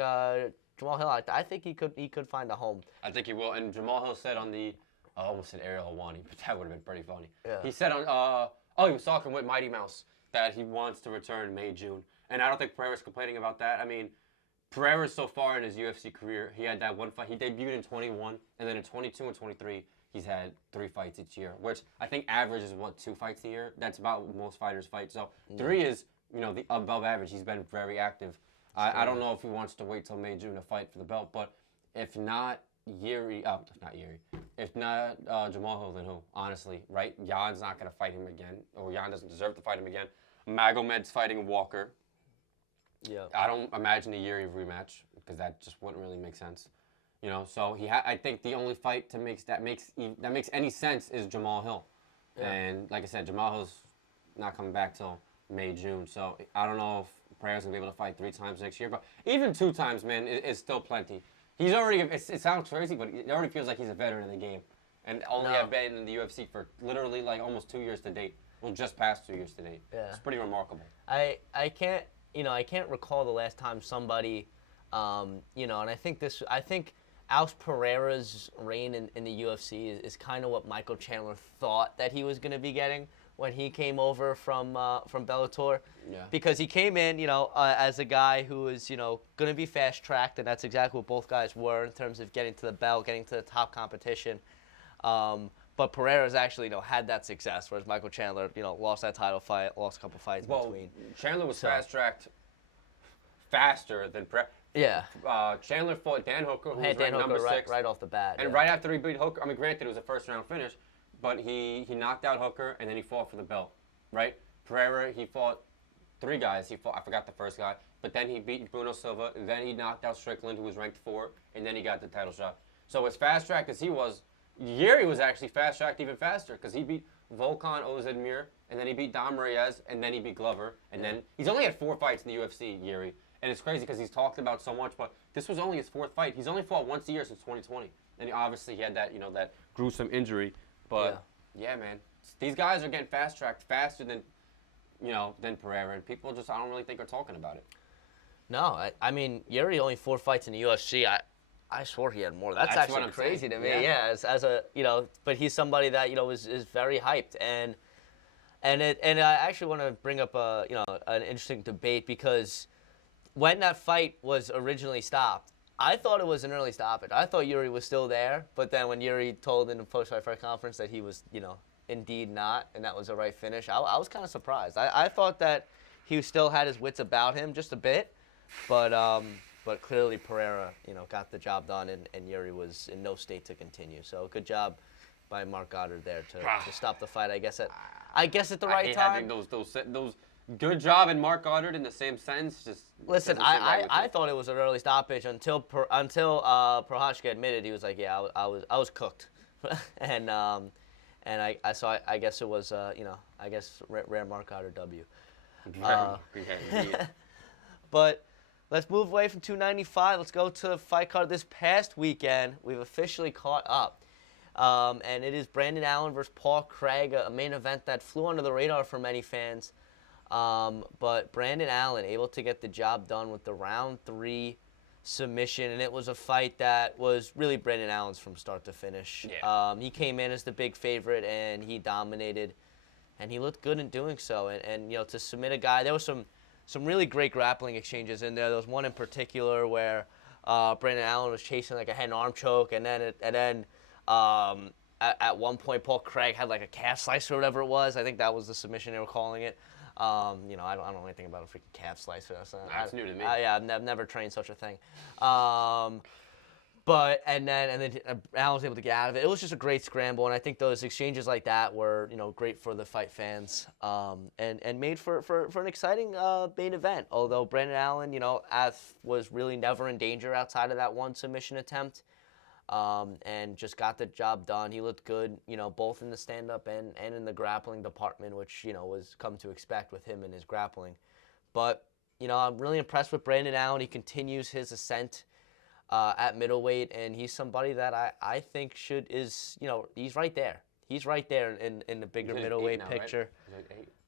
Jamal Hill, I think he could find a home. I think he will. And Jamal Hill said on the, I almost said Ariel Helwani, but that would have been pretty funny. Yeah. He said on, he was talking with Mighty Mouse that he wants to return May, June. And I don't think Pereira's complaining about that. I mean, Pereira so far in his UFC career, he had that one fight. He debuted in 21, and then in 22 and 23, he's had 3 fights each year, which I think average is, 2 fights a year? That's about what most fighters fight. So 3 is, the above average. He's been very active. I don't know if he wants to wait till May, June to fight for the belt, but if not if not Jamal Hill, then who? Honestly, right? Jan's not going to fight him again, or Jan doesn't deserve to fight him again. Magomed's fighting Walker. Yeah. I don't imagine a Yuri rematch, because that just wouldn't really make sense. So I think the only fight that makes any sense is Jamal Hill. Yeah. And like I said, Jamal Hill's not coming back till May, June. So I don't know if Pereira's going to be able to fight 3 times next year. But even 2 times, man, is still plenty. He's already, it sounds crazy, but it already feels like he's a veteran in the game. And only have been in the UFC for literally like almost 2 years to date. Well, just past 2 years to date. Yeah. It's pretty remarkable. I can't recall the last time somebody, and I think Alex Pereira's reign in the UFC is kind of what Michael Chandler thought that he was going to be getting when he came over from Bellator. Yeah. Because he came in, as a guy who was, going to be fast-tracked, and that's exactly what both guys were in terms of getting to the belt, getting to the top competition. But Pereira's actually, had that success, whereas Michael Chandler, lost that title fight, lost a couple fights in between. Chandler was fast-tracked faster than Pereira. Yeah. Chandler fought Dan Hooker, who was ranked number 6. Right off the bat. And right after he beat Hooker, I mean, granted, it was a first-round finish, but he knocked out Hooker, and then he fought for the belt, right? Pereira, he fought 3 guys. I forgot the first guy, but then he beat Bruno Silva, and then he knocked out Strickland, who was ranked 4, and then he got the title shot. So as fast-tracked as he was, Yuri was actually fast-tracked even faster, because he beat Volkan Ozdemir, and then he beat Dom Reyes, and then he beat Glover, and then he's only had 4 fights in the UFC, Yuri. And it's crazy because he's talked about so much, but this was only his 4th fight. He's only fought once a year since 2020. And obviously he had that, that gruesome injury. But, yeah man, these guys are getting fast-tracked faster than Pereira. And people just, I don't really think are talking about it. No, I mean, Yuri only 4 fights in the UFC. I swore he had more. That's actually crazy to me. Yeah, as a, but he's somebody that, is very hyped. And I actually want to bring up, an interesting debate because when that fight was originally stopped, I thought it was an early stoppage. I thought Yuri was still there, but then when Yuri told in the post-fight press conference that he was, indeed not, and that was the right finish, I was kind of surprised. I thought that he still had his wits about him just a bit, but clearly Pereira, got the job done, and Yuri was in no state to continue. So good job by Mark Goddard there to stop the fight. I guess at the right time. I hate having those. Good job in Mark Goddard in the same sentence. Just listen, I thought it was an early stoppage until Prochazka admitted he was like, yeah, I was cooked, and I guess it was rare Mark Goddard W. But let's move away from 295. Let's go to the fight card this past weekend. We've officially caught up. And it is Brandon Allen versus Paul Craig, a main event that flew under the radar for many fans. But Brandon Allen able to get the job done with the round 3 submission, and it was a fight that was really Brandon Allen's from start to finish. Yeah. He came in as the big favorite, and he dominated and he looked good in doing so. And to submit a guy, there was some really great grappling exchanges in there. There was one in particular where Brandon Allen was chasing like a head and arm choke, and then at one point Paul Craig had like a calf slicer or whatever it was. I think that was the submission they were calling it. I don't know anything about a freaking calf slicer. That's new to me. Yeah, I've never trained such a thing. But and then Allen was able to get out of it. It was just a great scramble, and I think those exchanges like that were great for the fight fans, and made for an exciting main event. Although Brandon Allen, was really never in danger outside of that one submission attempt, and just got the job done. He looked good, both in the stand-up and in the grappling department, which was come to expect with him and his grappling. But I'm really impressed with Brandon Allen. He continues his ascent at middleweight, and he's somebody that I think he's right there. He's right there in the bigger middleweight now, picture.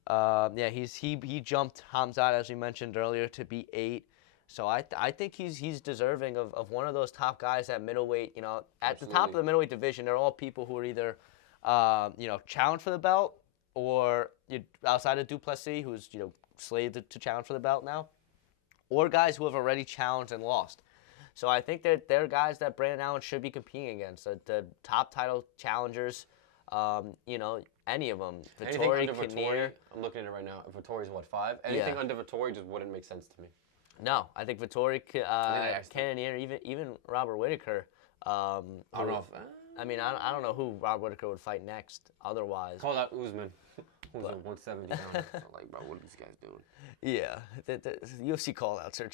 Right? Yeah, he jumped Hamzat, as we mentioned earlier, to be 8. So I think he's deserving of one of those top guys at middleweight. At Absolutely. the top of the middleweight division, they're all people who are either challenge for the belt, or outside of Duplessis, who's slated to challenge for the belt now, or guys who have already challenged and lost. So I think that they're guys that Brandon Allen should be competing against. The top title challengers, any of them. Anything under Vettori, I'm looking at it right now. Vittori's what, 5? Anything under Vettori just wouldn't make sense to me. No, I think Vettori, Cannonier, even Robert Whittaker. I don't know. I don't know who Robert Whittaker would fight next otherwise. Call out Usman. Who's 170 down. Like, bro, what are these guys doing? Yeah, the UFC call-outs are.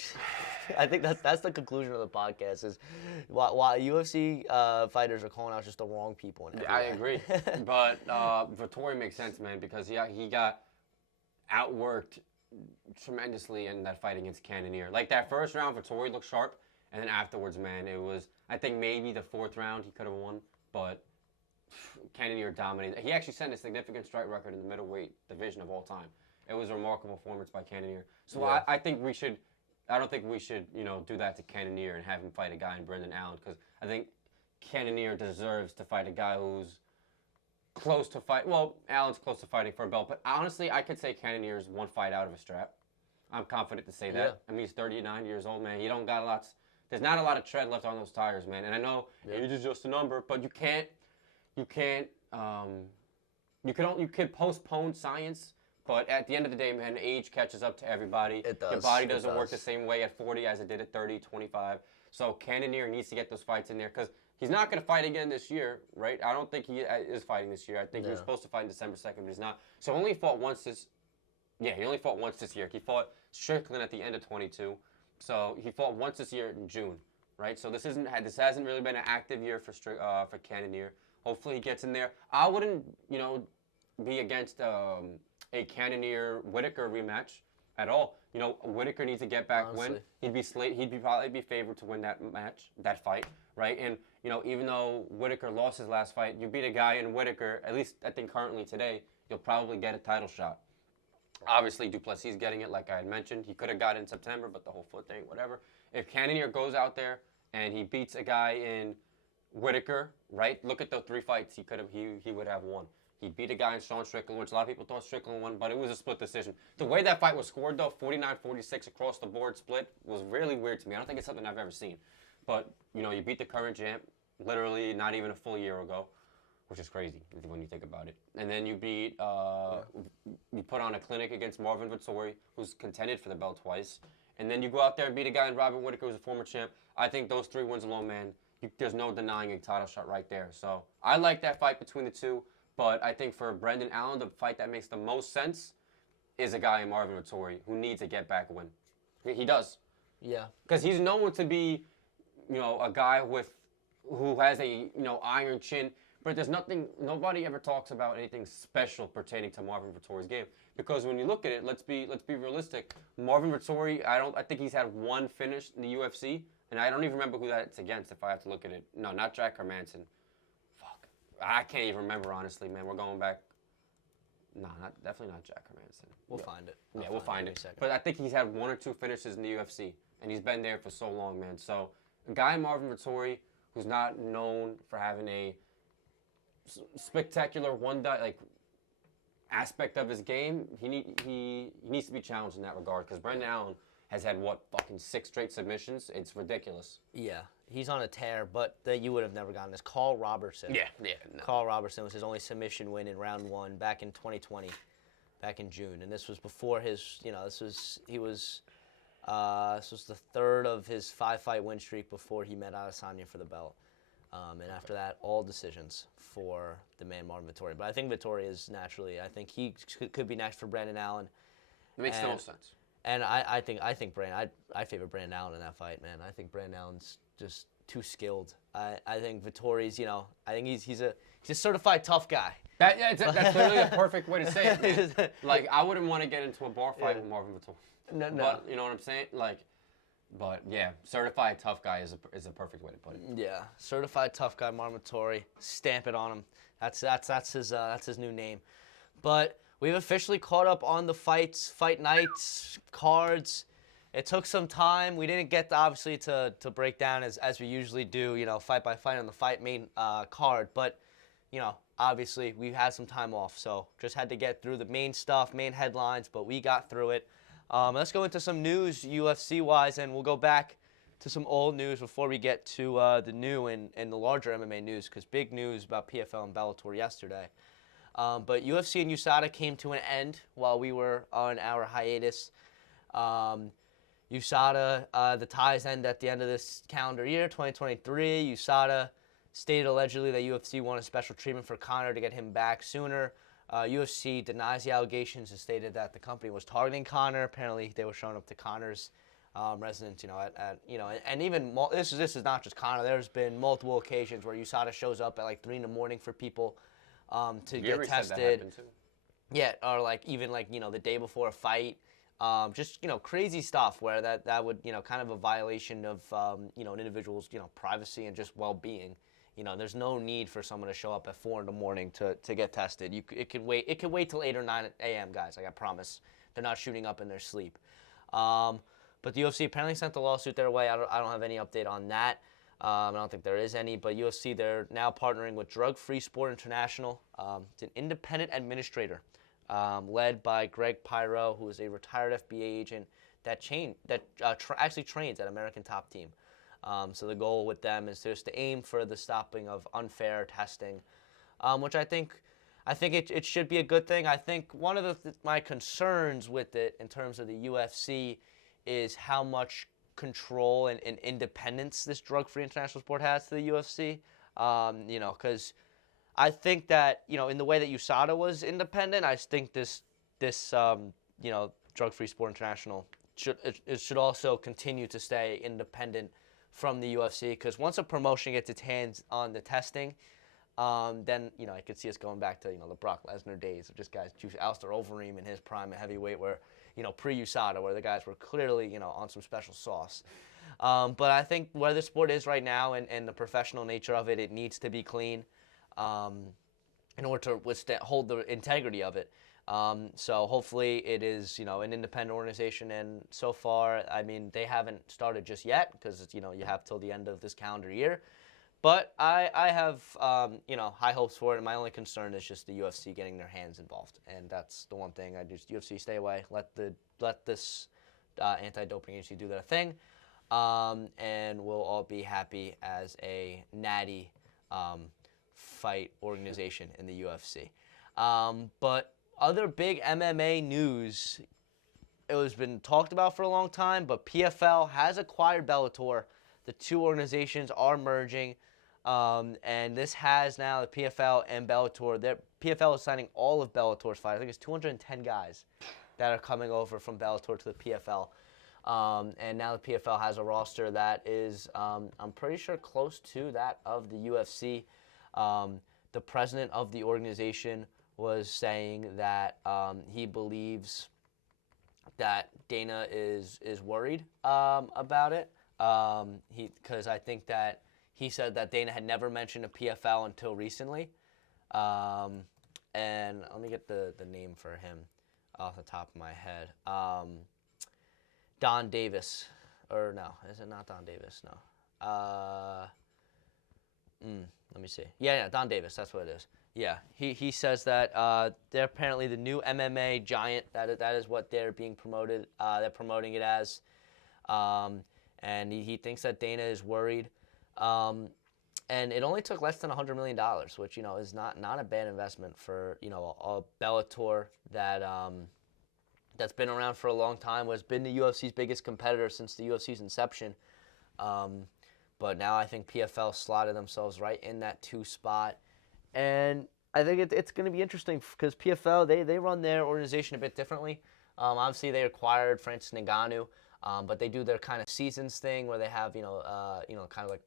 I think that's the conclusion of the podcast is why UFC fighters are calling out just the wrong people. I agree, but Vettori makes sense, man, because he got outworked tremendously in that fight against Cannonier. Like that first round, Vettori looked sharp, and then afterwards, man, it was. I think maybe the 4th round he could have won, but Cannonier dominated. He actually set a significant strike record in the middleweight division of all time. It was a remarkable performance by Cannonier. So yeah. I think we should. I don't think we should, do that to Cannonier and have him fight a guy in Brendan Allen, because I think Cannonier deserves to fight a guy who's close to fight. Well, Allen's close to fighting for a belt, but honestly, I could say Cannonier is 1 fight out of a strap. I'm confident to say that. Yeah. I mean, he's 39 years old, man. He don't got lots. There's not a lot of tread left on those tires, man. And I know age is just a number, but you can postpone science, but at the end of the day, man, age catches up to everybody. It does. Your body doesn't work the same way at 40 as it did at 30, 25. So Cannonier needs to get those fights in there, because he's not going to fight again this year, right? I don't think he is fighting this year. I think he was supposed to fight on December 2nd, but he's not. So he only fought once this year. He fought Strickland at the end of 22. So he fought once this year in June, right? So this hasn't really been an active year for Cannonier. Hopefully he gets in there. I wouldn't, be against a Cannonier-Whittaker rematch at all. Whittaker needs to get back. Honestly. Win. He'd probably be favored to win that fight, right? And even though Whittaker lost his last fight, you beat a guy in Whittaker. At least I think currently today, you'll probably get a title shot. Obviously, Duplessis getting it, like I had mentioned. He could have got it in September, but the whole foot thing, whatever. If Cannonier goes out there and he beats a guy in Whittaker, right? Look at the 3 fights he would have won. He beat a guy in Sean Strickland, which a lot of people thought Strickland won, but it was a split decision. The way that fight was scored, though, 49-46 across the board split, was really weird to me. I don't think it's something I've ever seen. But, you beat the current champ literally not even a full year ago, which is crazy when you think about it. And then you beat, you put on a clinic against Marvin Vettori, who's contended for the belt twice. And then you go out there and beat a guy in Robert Whittaker, who's a former champ. I think those 3 wins alone, man, there's no denying a title shot right there. So I like that fight between the 2. But I think for Brendan Allen, the fight that makes the most sense is a guy in Marvin Vettori who needs a get-back win. He does. Yeah. Because he's known to be, a guy who has a, iron chin. But there's nobody ever talks about anything special pertaining to Marvin Vettori's game. Because when you look at it, let's be realistic. Marvin Vettori, I think he's had 1 finish in the UFC. And I don't even remember who that's against if I have to look at it. No, not Jack Hermanson. I can't even remember, honestly, man. We're going back. No, definitely not Jack Hermanson. We'll find it. We'll find it. But I think he's had 1 or 2 finishes in the UFC, and he's been there for so long, man. So a guy, Marvin Vettori, who's not known for having a spectacular aspect of his game, he needs to be challenged in that regard because Brendan Allen has had fucking 6 straight submissions. It's ridiculous. Yeah, he's on a tear, but that you would have never gotten this. Carl Robertson. Yeah. No. Carl Robertson was his only submission win in round 1 back in 2020, back in June, and this was before his. This was the 3rd of his 5-fight win streak before he met Adesanya for the belt. And after that, all decisions for the man Marvin Vettori. But I think Vettori is naturally. I think he could be next for Brandon Allen. It makes no sense. And I think Brandon. I favor Brandon Allen in that fight, man. I think Brandon Allen's just too skilled. I think Vettori's. I think he's a certified tough guy. That's literally a perfect way to say it, man. Like I wouldn't want to get into a bar fight with Marvin Vettori. No. But you know what I'm saying? But yeah, certified tough guy is a perfect way to put it. Yeah, certified tough guy, Marvin Vettori. Stamp it on him. That's his new name. But we've officially caught up on the fights, fight nights, cards. It took some time. We didn't get obviously to break down as we usually do, fight by fight on the fight main card. But obviously we had some time off, so just had to get through the main stuff, main headlines. But we got through it. Let's go into some news UFC-wise, and we'll go back to some old news before we get to the new and the larger MMA news, because big news about PFL and Bellator yesterday. But UFC and USADA came to an end while we were on our hiatus. USADA, the ties end at the end of this calendar year, 2023. USADA stated allegedly that UFC wanted special treatment for Conor to get him back sooner. UFC denies the allegations and stated that the company was targeting Conor. Apparently, they were showing up to Conor's residence, and even this is not just Conor. There's been multiple occasions where USADA shows up at like 3 a.m. for people to get tested. Yeah, or even the day before a fight. Just crazy stuff where that would kind of a violation of an individual's privacy and just well-being. There's no need for someone to show up at 4 a.m. to get tested. It could wait. It could wait till 8 or 9 a.m. guys. I promise. They're not shooting up in their sleep. But the UFC apparently sent the lawsuit their way. I don't have any update on that. I don't think there is any. But UFC, they're now partnering with Drug Free Sport International. It's an independent administrator led by Greg Pyro, who is a retired FBI agent that actually trains at American Top Team. So the goal with them is just to aim for the stopping of unfair testing, which I think it should be a good thing. I think one of my concerns with it in terms of the UFC is how much control and independence this drug-free international sport has to the UFC. Because I think that in the way that USADA was independent, I think this drug-free sport international should also continue to stay independent from the UFC, because once a promotion gets its hands on the testing, then I could see us going back to the Brock Lesnar days of just guys, Alistair Overeem in his prime at heavyweight, where pre-USADA, where the guys were clearly on some special sauce. But I think where the sport is right now and the professional nature of it, it needs to be clean in order to hold the integrity of it. So hopefully it is, an independent organization, and so far, they haven't started just yet because, you have till the end of this calendar year. But I have, high hopes for it, and my only concern is just the UFC getting their hands involved, and that's the one thing. UFC, stay away. Let this anti-doping agency do their thing, and we'll all be happy as a natty fight organization in the UFC. But other big MMA news, it has been talked about for a long time, but PFL has acquired Bellator. The two organizations are merging, and this has now the PFL and Bellator. PFL is signing all of Bellator's fighters. I think it's 210 guys that are coming over from Bellator to the PFL. And now the PFL has a roster that is, I'm pretty sure, close to that of the UFC. The president of the organization was saying that he believes that Dana is worried about it. Because I think that he said that Dana had never mentioned a PFL until recently. And let me get the name for him off the top of my head. Don Davis. Or no, is it not Don Davis? No. Let me see. Yeah, Don Davis. That's what it is. Yeah, he says that they're apparently the new MMA giant. That is what they're being promoted. They're promoting it as, and he thinks that Dana is worried. And it only took less than $100 million, which is not a bad investment for a Bellator that's been around for a long time, has been the UFC's biggest competitor since the UFC's inception. But now I think PFL slotted themselves right in that 2 spot. And I think it's going to be interesting because PFL, they run their organization a bit differently. Obviously, they acquired Francis Ngannou, but they do their kind of seasons thing where they have, kind of like,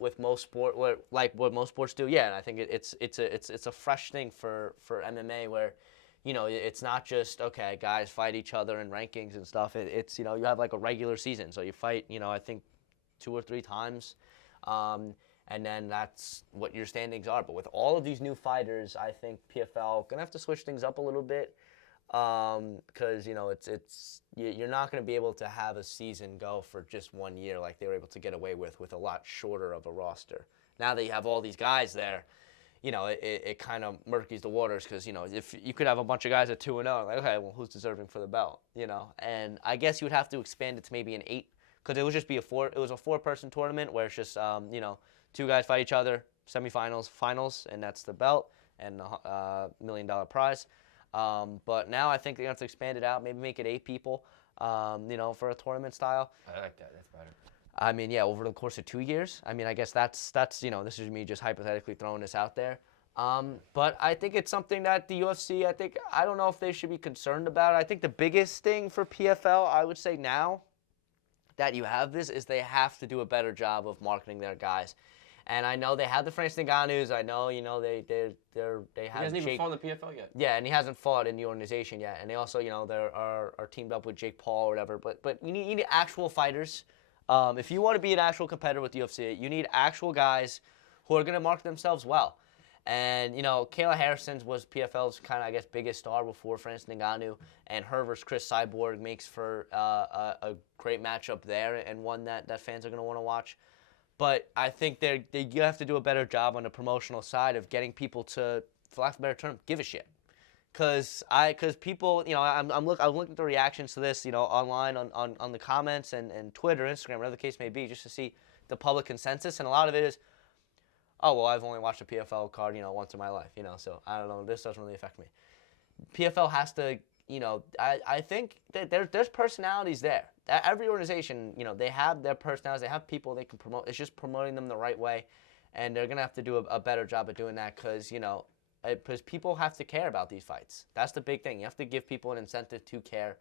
with most sport, like what most sports do. Yeah, and I think it's a fresh thing for MMA where, it's not just, okay, guys fight each other in rankings and stuff. It's you have like a regular season. So you fight, I think 2 or 3 times. And then that's what your standings are. But with all of these new fighters, I think PFL gonna have to switch things up a little bit, because you're not gonna be able to have a season go for just 1 year like they were able to get away with a lot shorter of a roster. Now that you have all these guys there, it kind of murkies the waters because if you could have a bunch of guys at 2-0, like, okay, well, who's deserving for the belt? And I guess you would have to expand it to maybe an 8, because it would just be it was a 4-person tournament where it's just 2 guys fight each other, semifinals, finals, and that's the belt and a $1 million prize. But now I think they're going to have to expand it out, maybe make it 8 people, for a tournament style. I like that. That's better. I mean, yeah, over the course of 2 years. I mean, I guess that's this is me just hypothetically throwing this out there. But I think it's something that the UFC, I don't know if they should be concerned about. I think the biggest thing for PFL, I would say now that you have this, is they have to do a better job of marketing their guys. And I know they have the Francis Ngannou's. I know, they have. He hasn't even fought in the PFL yet. Yeah, and he hasn't fought in the organization yet. And they also, they are teamed up with Jake Paul or whatever. But you need actual fighters. If you want to be an actual competitor with the UFC, you need actual guys who are going to market themselves well. And Kayla Harrison was PFL's kind of, I guess, biggest star before Francis Ngannou, and her versus Chris Cyborg makes for a great matchup there, and one that fans are going to want to watch. But I think you have to do a better job on the promotional side of getting people to, for lack of a better term, give a shit. Because people, I'm looking at the reactions to this, online on the comments and Twitter, Instagram, whatever the case may be, just to see the public consensus. And a lot of it is, oh, well, I've only watched a PFL card, once in my life, so I don't know, this doesn't really affect me. PFL has to, I think that there's personalities there. Every organization, they have their personalities, they have people they can promote. It's just promoting them the right way, and they're going to have to do a better job of doing that because, because people have to care about these fights. That's the big thing. You have to give people an incentive to care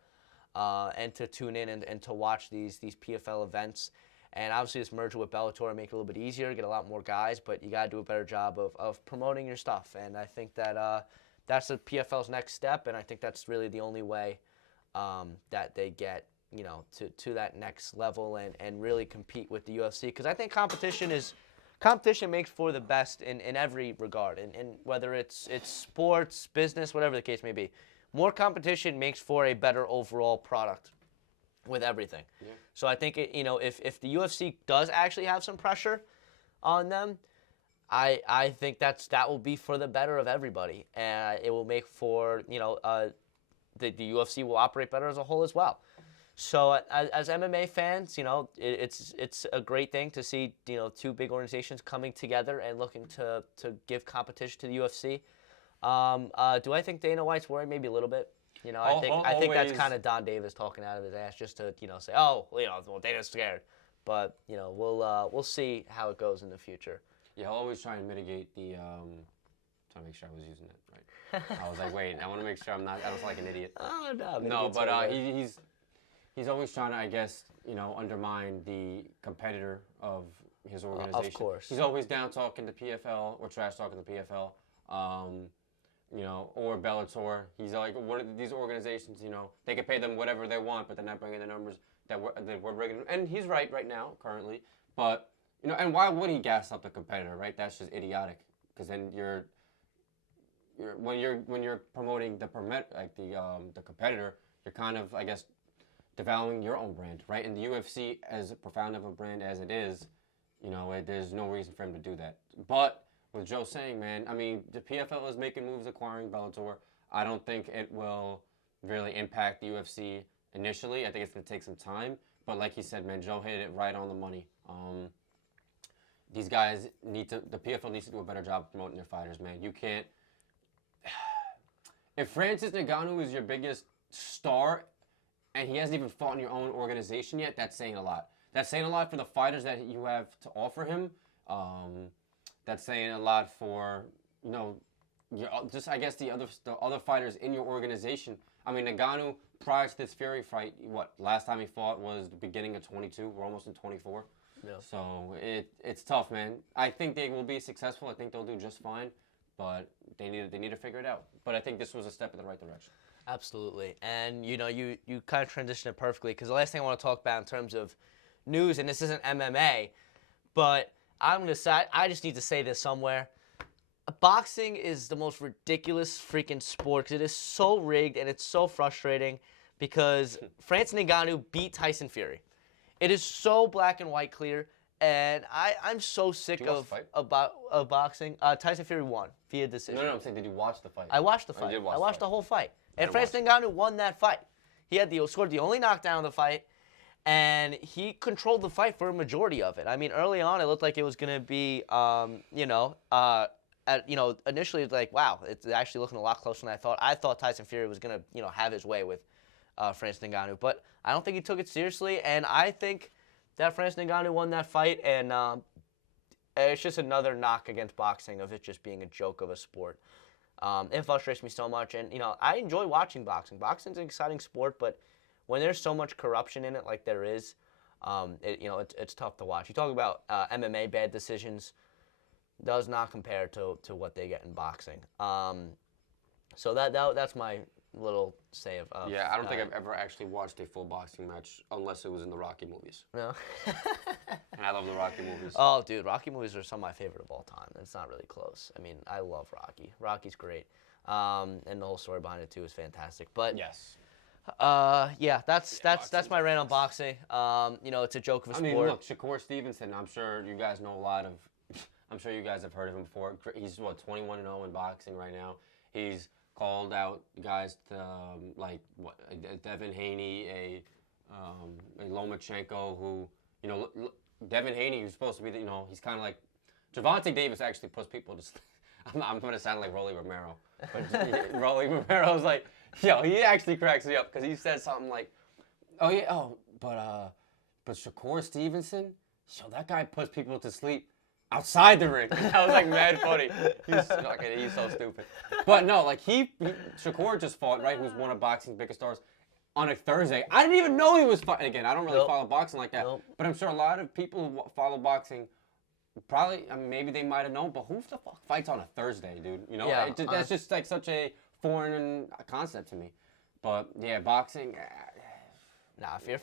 and to tune in and to watch these PFL events. And obviously this merger with Bellator will make it a little bit easier, get a lot more guys, but you got to do a better job of promoting your stuff. And I think that that's the PFL's next step, and I think that's really the only way that they get to that next level and really compete with the UFC. Because I think competition makes for the best in every regard, and whether it's sports, business, whatever the case may be. More competition makes for a better overall product with everything. Yeah. So I think if the UFC does actually have some pressure on them, I think that will be for the better of everybody, and it will make for the UFC will operate better as a whole as well. So as MMA fans, it's a great thing to see 2 big organizations coming together and looking to give competition to the UFC. Do I think Dana White's worried? Maybe a little bit. I think that's kind of Don Davis talking out of his ass just to say, oh, well, Dana's scared. But we'll see how it goes in the future. Yeah, I'll always try and mitigate the. Trying to make sure I was using it right. I was like, wait, I want to make sure I don't sound like an idiot. Oh no. No, but he's always trying to, I guess, undermine the competitor of his organization. Of course. He's always down talking to PFL or trash talking to PFL, or Bellator. He's like, what are these organizations, they can pay them whatever they want, but they're not bringing the numbers that we're bringing. And he's right now, currently. But, and why would he gas up the competitor, right? That's just idiotic. Because then when you're promoting the competitor, you're kind of, I guess, devaluing your own brand, right? And the UFC, as profound of a brand as it is, there's no reason for him to do that. But with Joe saying, man, I mean, the PFL is making moves acquiring Bellator. I don't think it will really impact the UFC initially. I think it's going to take some time. But like he said, man, Joe hit it right on the money. These guys the PFL needs to do a better job promoting their fighters, man. You can't. If Francis Ngannou is your biggest star and he hasn't even fought in your own organization yet, that's saying a lot. That's saying a lot for the fighters that you have to offer him. That's saying a lot for, just I guess the other fighters in your organization. I mean, Ngannou, prior to this Fury fight, last time he fought was the beginning of 22. We're almost in 24. Yeah. So it's tough, man. I think they will be successful. I think they'll do just fine, but they need to figure it out. But I think this was a step in the right direction. Absolutely. And, you kind of transitioned it perfectly because the last thing I want to talk about in terms of news, and this isn't MMA, but I just need to say this somewhere. Boxing is the most ridiculous freaking sport because it is so rigged and it's so frustrating because Francis Ngannou beat Tyson Fury. It is so black and white clear, and I'm so sick of boxing. Tyson Fury won via decision. No, I'm saying, did you watch the fight? I watched the fight. I watched the whole fight. And Francis Ngannou won that fight. He had scored the only knockdown of the fight, and he controlled the fight for a majority of it. I mean, early on, it looked like it was going to be, initially it's like, wow, it's actually looking a lot closer than I thought. I thought Tyson Fury was going to, have his way with Francis Ngannou, but I don't think he took it seriously, and I think that Francis Ngannou won that fight, and it's just another knock against boxing of it just being a joke of a sport. It frustrates me so much, and I enjoy watching boxing. Boxing's an exciting sport, but when there's so much corruption in it, like there is, it's tough to watch. You talk about MMA bad decisions, does not compare to what they get in boxing. So that's my little say of I don't think I've ever actually watched a full boxing match unless it was in the Rocky movies. No. And I love the Rocky movies. Oh, dude, Rocky movies are some of my favorite of all time. It's not really close. I mean, I love Rocky. Rocky's great. And the whole story behind it too is fantastic. But yes. That's my rant on boxing. It's a joke of a sport. I mean, look, Shakur Stevenson, I'm sure you guys know a lot of I'm sure you guys have heard of him before. He's 21-0 in boxing right now. He's called out guys to a Devin Haney, a Lomachenko, who Devin Haney, who's supposed to be he's kind of like Gervonta Davis actually puts people to sleep. I'm going to sound like Rolly Romero, but Rolly Romero's like, he actually cracks me up because he said something like, but Shakur Stevenson, that guy puts people to sleep outside the ring. That was like mad funny. He's so stupid. But no, Shakur just fought, right? Who's one of boxing's biggest stars on a Thursday. I didn't even know he was fighting. Again, I don't really follow boxing like that. But I'm sure a lot of people who follow boxing probably, maybe they might have known, but who the fuck fights on a Thursday, dude? That's just like such a foreign concept to me. But yeah, boxing. Nah, if you're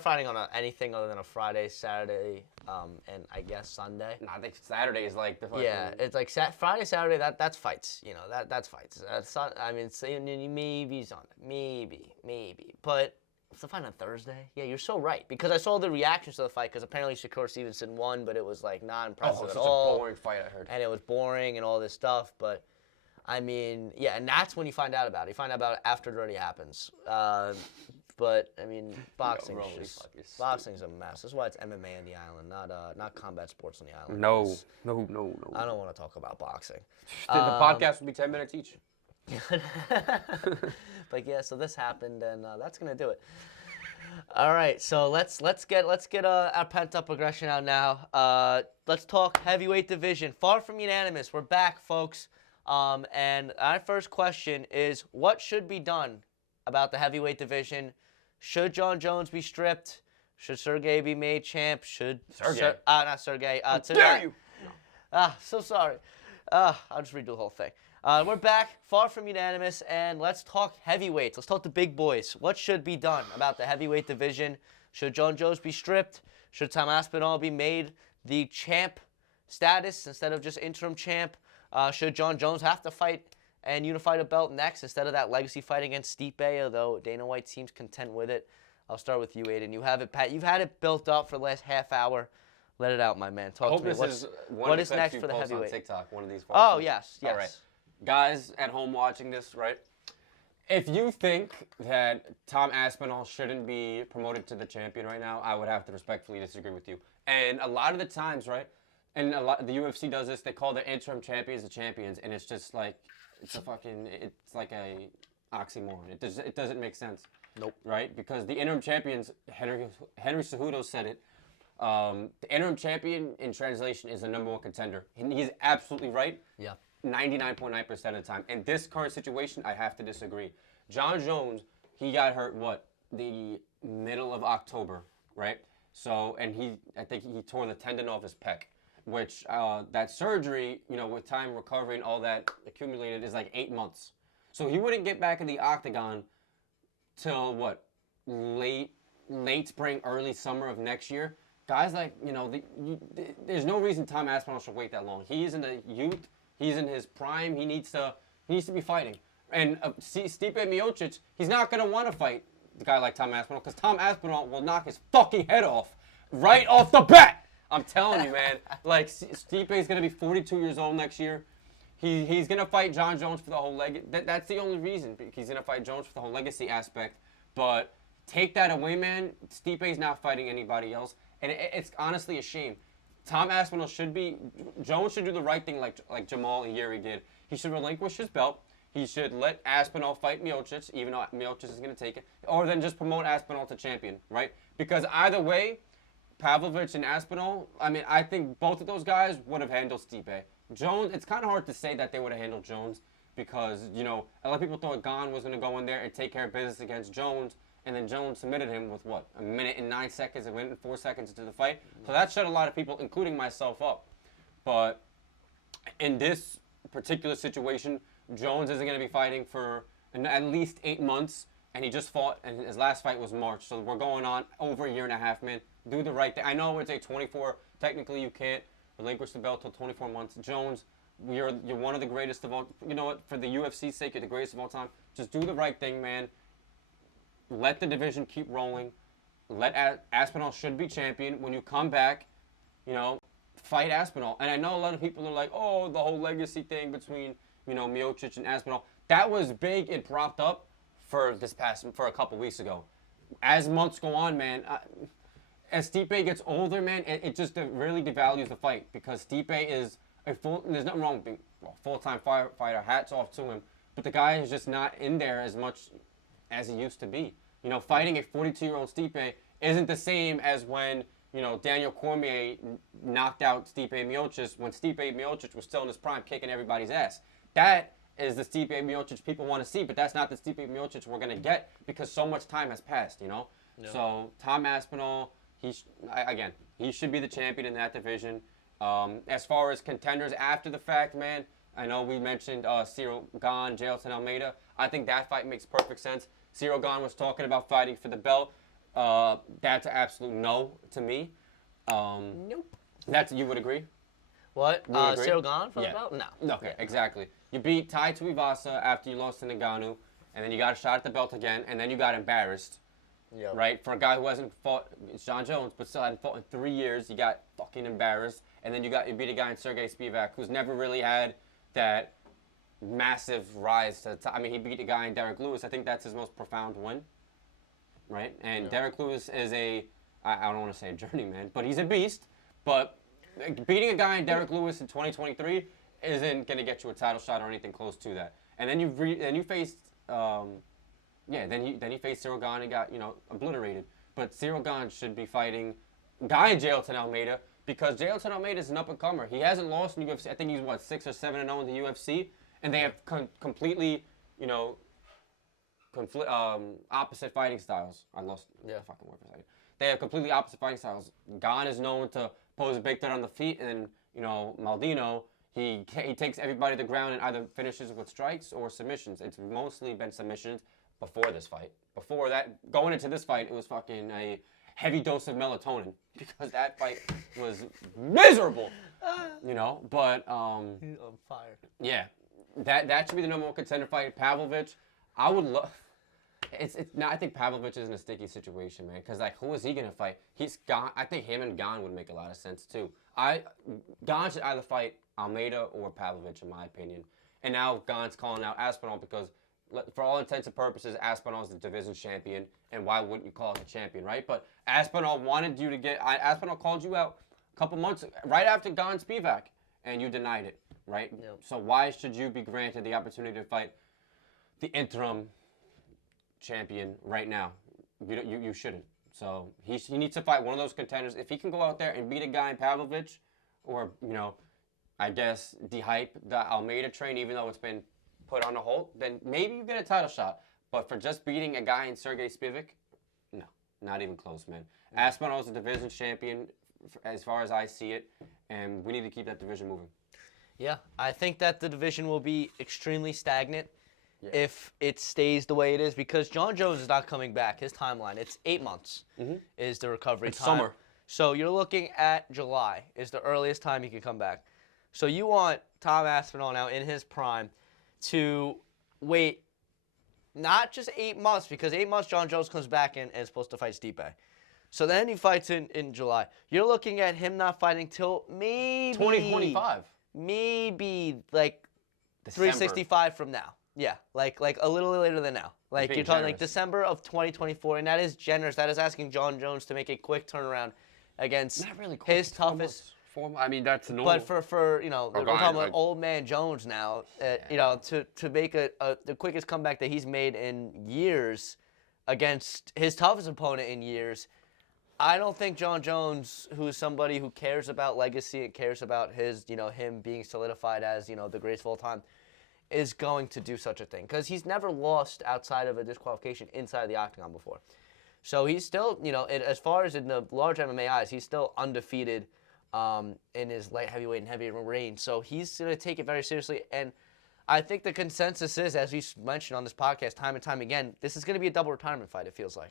fighting on anything other than a Friday, Saturday, and I guess Sunday. Nah, I think Saturday is like the fucking. Yeah, it's like Friday, Saturday. That's fights. That's fights. Maybe Sunday, maybe. But if the fight on Thursday, yeah, you're so right because I saw the reactions to the fight because apparently Shakur Stevenson won, but it was like not impressive at all. A boring fight, I heard. And it was boring and all this stuff, but. I mean, yeah, and that's when you find out about it. You find out about it after it already happens. But I mean, boxing's a mess. That's why it's MMA on the island, not combat sports on the island. No. I don't want to talk about boxing. The podcast will be 10 minutes each. But yeah, so this happened, and that's gonna do it. All right, so let's get our pent up aggression out now. Let's talk heavyweight division. Far from unanimous. We're back, folks. And our first question is, what should be done about the heavyweight division? Should John Jones be stripped? Should Sergey be made champ? Not Sergey. How dare you? So sorry. I'll just redo the whole thing. We're back, far from unanimous, and let's talk heavyweights. Let's talk the big boys. What should be done about the heavyweight division? Should John Jones be stripped? Should Tom Aspinall be made the champ status instead of just interim champ? Should John Jones have to fight and unify the belt next instead of that legacy fight against Stipe, although Dana White seems content with it? I'll start with you, Aiden. You have it, Pat. You've had it built up for the last half hour. Let it out, my man. I Talk hope to me. this is one What of is the clips next you for the post heavyweight? on TikTok, one of these Oh, fights. yes. All right. Guys at home watching this, right? If you think that Tom Aspinall shouldn't be promoted to the champion right now, I would have to respectfully disagree with you. And a lot of the times, right, and the UFC does this, they call the interim champions the champions, and it's just like, it's like a oxymoron. It doesn't make sense. Nope. Right? Because the interim champions, Henry Cejudo said it, the interim champion in translation is the number one contender. And he's absolutely right. Yeah. 99.9% of the time. In this current situation, I have to disagree. John Jones, he got hurt, the middle of October, right? So, and I think he tore the tendon off his pec, which that surgery, with time recovery and all that accumulated is like 8 months. So he wouldn't get back in the octagon till late spring, early summer of next year. Guys like, there's no reason Tom Aspinall should wait that long. He's in the youth. He's in his prime. He needs to be fighting. And Stipe Miocic, he's not going to want to fight the guy like Tom Aspinall because Tom Aspinall will knock his fucking head off right off the bat. I'm telling you, man. Like, Stipe is going to be 42 years old next year. He's going to fight John Jones for the whole legacy. That's the only reason. He's going to fight Jones for the whole legacy aspect. But take that away, man. Stipe's not fighting anybody else. And it's honestly a shame. Tom Aspinall Jones should do the right thing like Jamal and Yuri did. He should relinquish his belt. He should let Aspinall fight Miocic, even though Miocic is going to take it. Or then just promote Aspinall to champion, right? Because either way, Pavlovich and Aspinall, I think both of those guys would have handled Stipe. Jones, it's kind of hard to say that they would have handled Jones because, a lot of people thought Gane was going to go in there and take care of business against Jones. And then Jones submitted him with, 1 minute and 9 seconds, a minute and 4 seconds into the fight. So that shut a lot of people, including myself, up. But in this particular situation, Jones isn't going to be fighting for at least 8 months. And he just fought, and his last fight was March. So we're going on over a year and a half, man. Do the right thing. I know it's a 24. Technically, you can't relinquish the belt till 24 months. Jones, you're one of the greatest of all. You know what? For the UFC's sake, you're the greatest of all time. Just do the right thing, man. Let the division keep rolling. Aspinall should be champion. When you come back, fight Aspinall. And I know a lot of people are like, oh, the whole legacy thing between, Miocic and Aspinall. That was big and propped up for a couple weeks ago. As months go on, man, as Stipe gets older, man, it just really devalues the fight because Stipe is there's nothing wrong with being a full-time fighter. Hats off to him. But the guy is just not in there as much as he used to be. Fighting a 42-year-old Stipe isn't the same as when, Daniel Cormier knocked out Stipe Miocic when Stipe Miocic was still in his prime kicking everybody's ass. That is the Stipe Miocic people want to see, but that's not the Stipe Miocic we're going to get because so much time has passed, Yeah. So Tom Aspinall, he should be the champion in that division. As far as contenders after the fact, man, I know we mentioned Cyril Gane, Jailton Almeida. I think that fight makes perfect sense. Cyril Gane was talking about fighting for the belt. That's an absolute no to me. Nope. You would agree? What? Agree? Cyril Gane for the belt? No. Okay, exactly. You beat Tai Tuivasa after you lost to Ngannou, and then you got a shot at the belt again, and then you got embarrassed. Yep. Right? For a guy who hasn't fought, it's John Jones, but still hadn't fought in 3 years, you got fucking embarrassed. And then you beat a guy in Sergey Spivak who's never really had that massive rise to he beat a guy in Derek Lewis. I think that's his most profound win, right? And Derek Lewis is I don't want to say a journeyman, but he's a beast. But beating a guy in Derek Lewis in 2023 isn't going to get you a title shot or anything close to that. And then you faced then he faced Cyril Gane and got obliterated. But Cyril Gane should be fighting guy in Jailton Almeida because Jailton Almeida is an up and comer. He hasn't lost in the UFC. I think he's 6 or 7-0 in the UFC. And they have completely, opposite fighting styles. I lost the fucking word for a second. They have completely opposite fighting styles. Gane is known to pose a big threat on the feet, and Maldino, he takes everybody to the ground and either finishes with strikes or submissions. It's mostly been submissions before this fight. Before that, going into this fight, it was fucking a heavy dose of melatonin because that fight was miserable. But He's on fire. Yeah. That should be the number one contender fight. Pavlovich, I would love. It's now I think Pavlovich is in a sticky situation, man. Because like, who is he gonna fight? He's Gon. I think him and Gon would make a lot of sense too. Gon should either fight Almeida or Pavlovich, in my opinion. And now Gon's calling out Aspinall because, for all intents and purposes, Aspinall is the division champion, and why wouldn't you call it the champion, right? But Aspinall wanted you to get. Aspinall called you out a couple months right after Gon Spivak, and you denied it, right? Yep. So why should you be granted the opportunity to fight the interim champion right now? You shouldn't. So he needs to fight one of those contenders. If he can go out there and beat a guy in Pavlovich, or I guess de-hype the Almeida train, even though it's been put on a hold, then maybe you get a title shot. But for just beating a guy in Sergey Spivak, no, not even close, man. Aspinall is a division champion as far as I see it, and we need to keep that division moving. Yeah, I think that the division will be extremely stagnant if it stays the way it is, because John Jones is not coming back. His timeline, it's 8 months is the recovery It's time. summer. So you're looking at July is the earliest time he could come back. So you want Tom Aspinall now in his prime to wait not just 8 months, because 8 months John Jones comes back in and is supposed to fight Stipe. So then he fights in July. You're looking at him not fighting till maybe 2025. Maybe like December. 365 from now. Yeah, like a little later than now. Like being you're talking like generous. December of 2024, and that is generous. That is asking John Jones to make a quick turnaround against Not really quick. his toughest. I mean, that's normal. But for we're Or talking Ryan, about like- old man Jones now. To make the quickest comeback that he's made in years against his toughest opponent in years. I don't think John Jones, who is somebody who cares about legacy and cares about his, him being solidified as, the greatest of all time, is going to do such a thing. Because he's never lost outside of a disqualification inside the octagon before. So he's still, as far as in the large MMA eyes, he's still undefeated in his light heavyweight and heavyweight range. So he's going to take it very seriously. And I think the consensus is, as we mentioned on this podcast time and time again, this is going to be a double retirement fight, it feels like.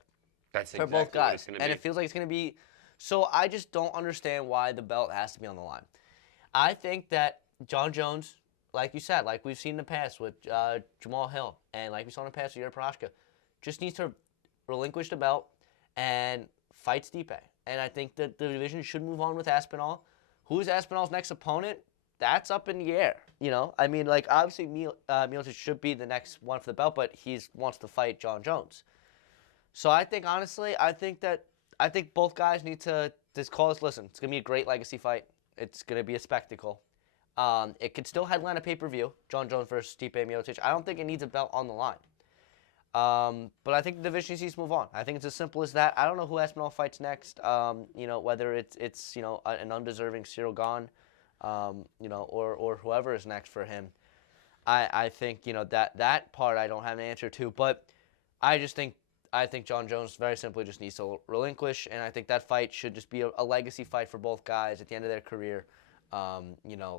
That's For exactly both what guys. it's gonna And be. it feels like it's going to be. So I just don't understand why the belt has to be on the line. I think that John Jones, like you said, like we've seen in the past with Jamal Hill, and like we saw in the past with Yuri Prochazka, just needs to relinquish the belt and fight Stipe. And I think that the division should move on with Aspinall. Who is Aspinall's next opponent? That's up in the air. I mean, like obviously Miocic should be the next one for the belt, but he wants to fight John Jones. So I think, honestly, I think both guys need to just call us. Listen, it's gonna be a great legacy fight. It's gonna be a spectacle. It could still headline a pay-per-view, John Jones versus Stipe Miocic. I don't think it needs a belt on the line. But I think the division needs to move on. I think it's as simple as that. I don't know who Aspinall fights next. Whether it's an undeserving Cyril Gane, or whoever is next for him. I think that part I don't have an answer to. But I think John Jones very simply just needs to relinquish, and I think that fight should just be a legacy fight for both guys at the end of their career.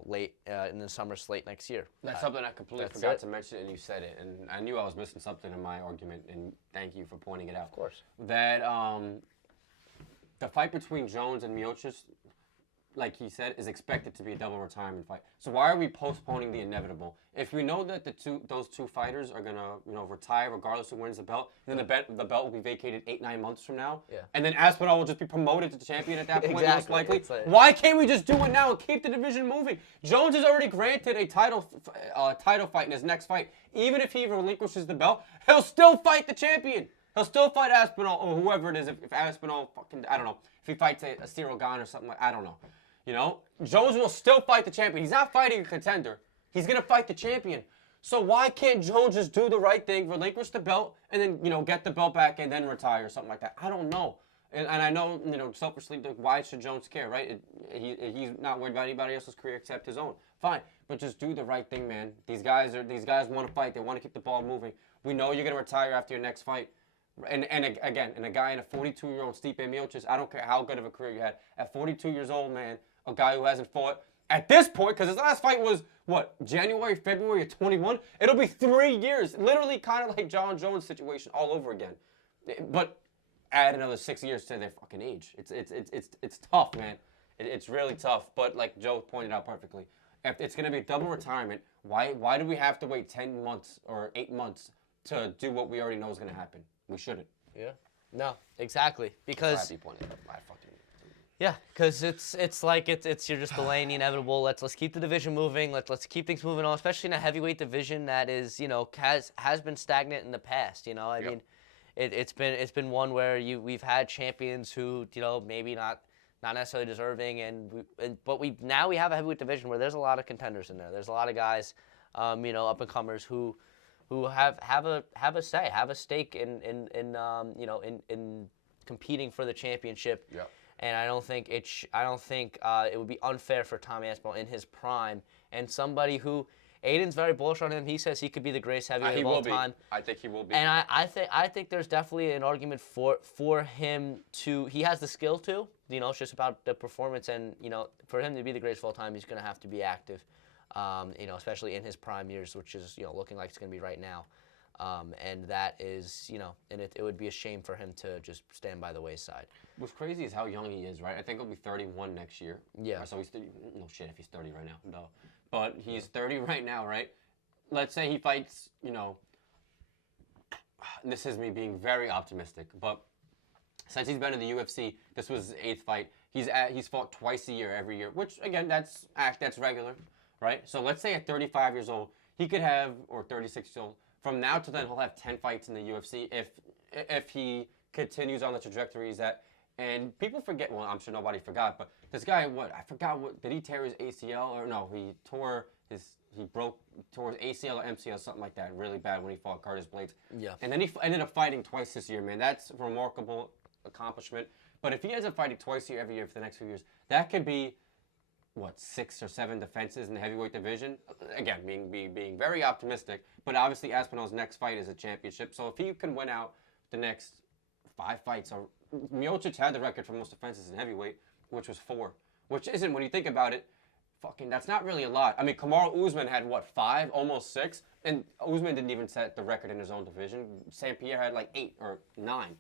Late in the summer slate next year. That's something I completely That's forgot it. to mention, and you said it, and I knew I was missing something in my argument, and thank you for pointing it out. Of course. That the fight between Jones and Miocic, like he said, is expected to be a double retirement fight. So why are we postponing the inevitable? If we know that those two fighters are gonna retire regardless of who wins the belt, then the belt will be vacated 8-9 months from now. Yeah. And then Aspinall will just be promoted to champion at that point, most Exactly. likely. It's like- Why can't we just do it now and keep the division moving? Jones is already granted a title fight in his next fight. Even if he relinquishes the belt, he'll still fight the champion. He'll still fight Aspinall or whoever it is. If Aspinall I don't know, if he fights a Cyril Gane or something I don't know. Jones will still fight the champion. He's not fighting a contender. He's going to fight the champion. So why can't Jones just do the right thing, relinquish the belt, and then, get the belt back and then retire or something like that? I don't know. And I know, selfishly, why should Jones care, right? He's not worried about anybody else's career except his own. Fine. But just do the right thing, man. These guys want to fight. They want to keep the ball moving. We know you're going to retire after your next fight. And again, a guy in a 42-year-old Stipe Miocic, I don't care how good of a career you had. At 42 years old, man, a guy who hasn't fought at this point, because his last fight was, January, February of 21? It'll be 3 years. Literally kind of like John Jones' situation all over again. But add another 6 years to their fucking age. It's tough, man. It's really tough. But like Joe pointed out perfectly, if it's going to be a double retirement, why do we have to wait 10 months or 8 months to do what we already know is going to happen. We shouldn't. Yeah. No, exactly. Because Yeah, because it's like you're just delaying the inevitable. Let's keep the division moving. Let's keep things moving on, especially in a heavyweight division that is, has been stagnant in the past. I mean, it's been one where we've had champions who maybe not necessarily deserving, but we have a heavyweight division where there's a lot of contenders in there. There's a lot of guys, up and comers who have a say, have a stake in competing for the championship. Yeah. And I don't think it would be unfair for Tommy Aspinall in his prime and somebody who Aiden's very bullish on him. He says he could be the greatest heavyweight of all time. I think he will be. And I think there's definitely an argument for him to. He has the skill to. It's just about the performance, and for him to be the greatest of all time, he's going to have to be active. Especially in his prime years, which is looking like it's going to be right now. And that is, and it would be a shame for him to just stand by the wayside. What's crazy is how young he is, right? I think he'll be 31 next year. Yeah. So he's 30, no shit if he's 30 right now, no. But he's 30 right now, right? Let's say he fights, this is me being very optimistic, but since he's been in the UFC, this was his 8th fight. He's fought twice a year, every year, which again, that's regular, right? So let's say at 35 years old, he could have, or 36 years old, from now to then he'll have 10 fights in the UFC if he continues on the trajectory he's at. And people forget, well, I'm sure nobody forgot, but this guy, did he tear his ACL? Or no, he tore his ACL or MCL, something like that, really bad when he fought Curtis Blades. Yeah. And then he ended up fighting twice this year, man. That's a remarkable accomplishment. But if he ends up fighting twice a year every year for the next few years, that could be, 6 or 7 defenses in the heavyweight division? Again, being very optimistic, but obviously Aspinall's next fight is a championship. So if he can win out the next 5 fights, or Miocic had the record for most defenses in heavyweight, which was 4, which isn't, when you think about it, that's not really a lot. I mean, Kamaru Usman had 5, almost 6, and Usman didn't even set the record in his own division. St. Pierre had 8 or 9.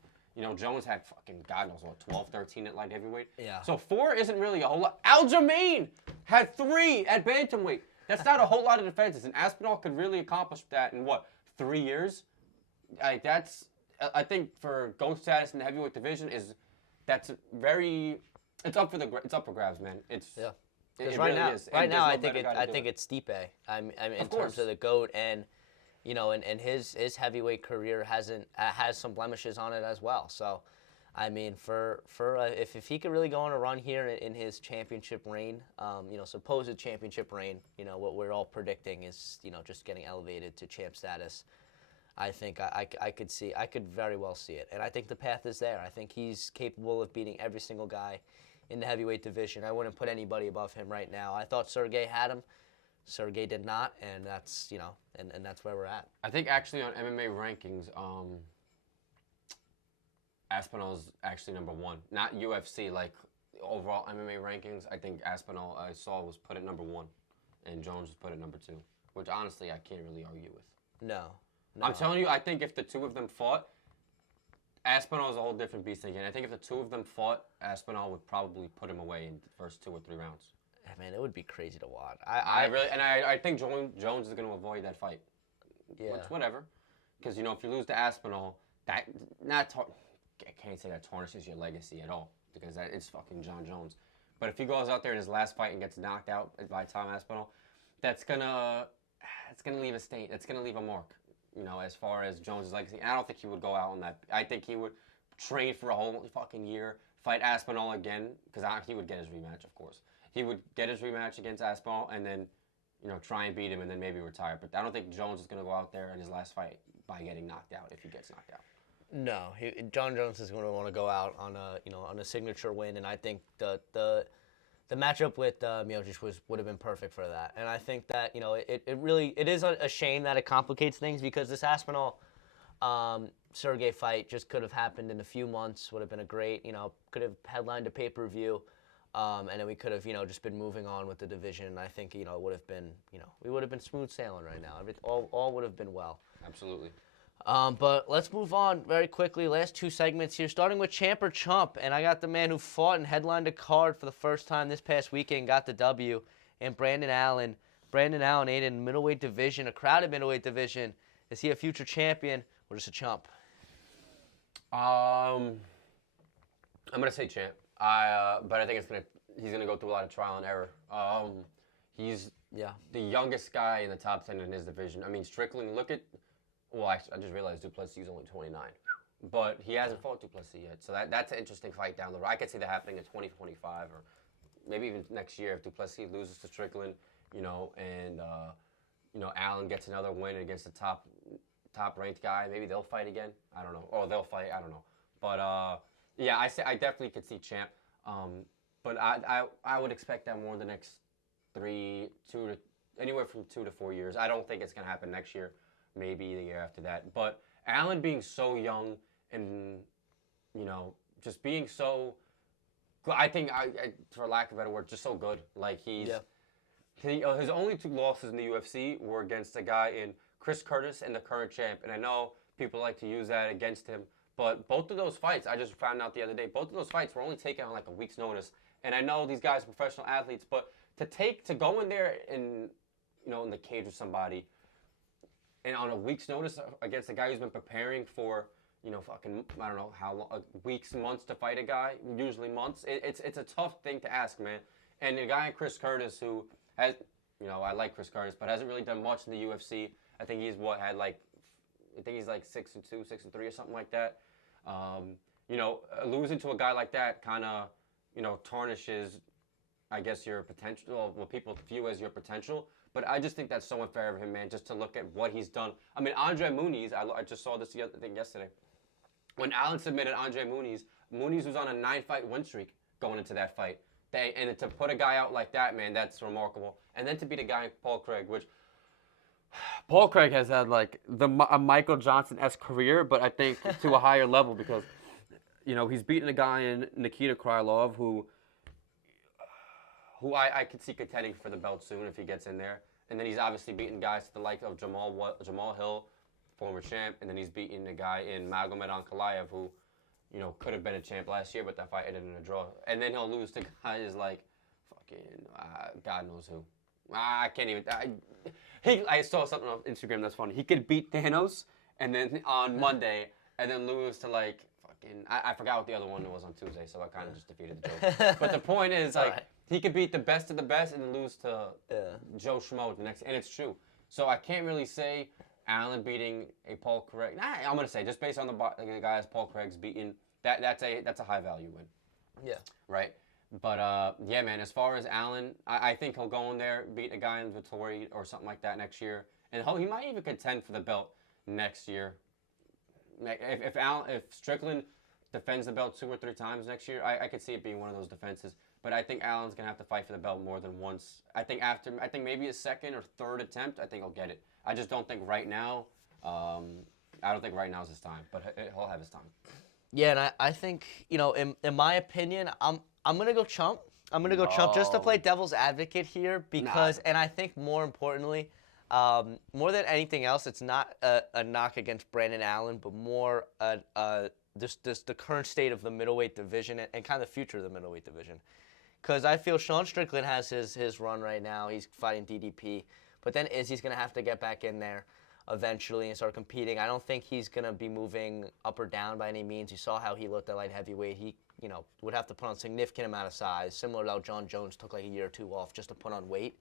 Jones had God knows what, 12, 13 at light heavyweight. Yeah. So 4 isn't really a whole lot. Aljamain had 3 at bantamweight. That's not a whole lot of defenses, and Aspinall could really accomplish that in 3 years? I think for GOAT status in the heavyweight division it's up for grabs, man. Yeah. It right really now, is. right now, I think it's Stipe. I mean, in terms of the GOAT, and and his heavyweight career has some blemishes on it as well. So, I mean, if he could really go on a run here in his championship reign, supposed championship reign, what we're all predicting is just getting elevated to champ status. I think I could very well see it, and I think the path is there. I think he's capable of beating every single guy in the heavyweight division. I wouldn't put anybody above him right now. I thought Sergey had him. Sergey did not, and that's and that's where we're at. I think actually on MMA rankings, Aspinall's actually number 1. Not UFC, overall MMA rankings. I think Aspinall I saw was put at number 1, and Jones was put at number 2, which honestly I can't really argue with. No. I'm telling you, I think if the 2 of them fought, Aspinall is a whole different beast again. I think if the 2 of them fought, Aspinall would probably put him away in the first 2 or 3 rounds. Man, it would be crazy to watch. I think Jones is going to avoid that fight. Yeah. Which, whatever. Because, if you lose to Aspinall, I can't say that tarnishes your legacy at all, because it's fucking John Jones. But if he goes out there in his last fight and gets knocked out by Tom Aspinall, that's going to leave a stain. That's going to leave a mark, as far as Jones' legacy. And I don't think he would go out on that. I think he would train for a whole fucking year, fight Aspinall again, because he would get his rematch, of course. He would get his rematch against Aspinall and then, try and beat him and then maybe retire. But I don't think Jones is going to go out there in his last fight by getting knocked out if he gets knocked out. No, John Jones is going to want to go out on a signature win, and I think the matchup with Miocic would have been perfect for that. And I think that it is a shame that it complicates things, because this Aspinall Sergey fight just could have happened in a few months. Would have been a great could have headlined a pay-per-view. And then we could have, just been moving on with the division. I think, it would have been, we would have been smooth sailing right now. All would have been well. Absolutely. But let's move on very quickly. Last 2 segments here, starting with Champ or Chump. And I got the man who fought and headlined a card for the first time this past weekend, got the W, and Brandon Allen. Brandon Allen ate in the middleweight division, a crowded middleweight division, Is he a future champion or just a chump? I'm gonna say champ. But I think he's gonna go through a lot of trial and error. He's the youngest guy in the top 10 in his division. I mean, Strickland. Well, actually, I just realized Duplessis is only 29, but he hasn't fought Duplessis yet. So that's an interesting fight down the road. I could see that happening in 2025 or maybe even next year if Duplessis loses to Strickland, and Allen gets another win against the top ranked guy. Maybe they'll fight again. I don't know. Or they'll fight. I don't know. But yeah, I definitely could see champ. But I would expect that more in the next anywhere from 2 to 4 years. I don't think it's gonna happen next year. Maybe the year after that. But Allen being so young and just being so, I think for lack of a better word, just so good. Like his only 2 losses in the UFC were against a guy in Chris Curtis and the current champ. And I know people like to use that against him, but both of those fights, I just found out the other day, both of those fights were only taken on like a week's notice. And I know these guys are professional athletes, but to go in there and in the cage with somebody and on a week's notice against a guy who's been preparing for fucking I don't know how long, weeks, months to fight a guy, usually months. It's a tough thing to ask, man. And the guy Chris Curtis who has I like Chris Curtis, but hasn't really done much in the UFC. I think he's like 6-2, 6-3 or something like that. Losing to a guy like that kind of tarnishes, I guess, your potential, what people view as your potential. But I just think that's so unfair of him, man, just to look at what he's done. I mean, Andre Muniz, I just saw this thing yesterday. When Allen submitted Andre Muniz was on a 9-fight win streak going into that fight. And to put a guy out like that, man, that's remarkable. And then to beat a guy like Paul Craig, which Paul Craig has had like a Michael Johnson-esque career, but I think to a higher level because, he's beaten a guy in Nikita Krylov who I could see contending for the belt soon if he gets in there. And then he's obviously beaten guys to the like of Jamal Hill, former champ, and then he's beaten a guy in Magomed Ankalaev who, could have been a champ last year, but that fight ended in a draw. And then he'll lose to guys like fucking God knows who. I can't even. I saw something on Instagram that's funny. He could beat Thanos and then on Monday and then lose to like fucking. I forgot what the other one was on Tuesday, so I kind of just defeated the joke. But the point is like he could beat the best of the best and then lose to Joe Schmo the next. And it's true. So I can't really say Allen beating a Paul Craig. I'm gonna say just based on the guys Paul Craig's beaten. That's a high value win. Yeah. Right. But, yeah, man, as far as Allen, I think he'll go in there, beat a guy in Vittori or something like that next year. And he might even contend for the belt next year. If Strickland defends the belt 2 or 3 times next year, I could see it being one of those defenses. But I think Allen's going to have to fight for the belt more than once. I think maybe a second or third attempt, I think he'll get it. I just don't think right now, I don't think right now is his time. But he'll have his time. Yeah, and I think, in my opinion, I'm going to go chump. I'm going to go chump just to play devil's advocate here because, and I think more importantly, more than anything else, it's not a knock against Brandon Allen, but more just the current state of the middleweight division and kind of the future of the middleweight division. Because I feel Sean Strickland has his run right now. He's fighting DDP. But then Izzy's going to have to get back in there eventually and start competing. I don't think he's going to be moving up or down by any means. You saw how he looked at light heavyweight. He, would have to put on a significant amount of size, similar to how John Jones took like a year or 2 off just to put on weight.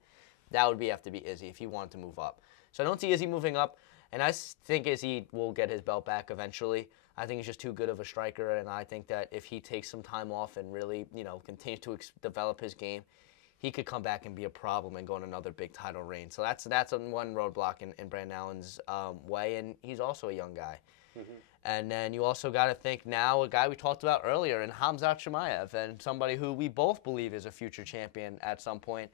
That would have to be Izzy if he wanted to move up. So I don't see Izzy moving up, and I think Izzy will get his belt back eventually. I think he's just too good of a striker, and I think that if he takes some time off and really, continues to develop his game, he could come back and be a problem and go on another big title reign. So that's one roadblock in Brandon Allen's way, and he's also a young guy. Mm-hmm. And then you also got to think now a guy we talked about earlier in Khamzat Chimaev, and somebody who we both believe is a future champion at some point.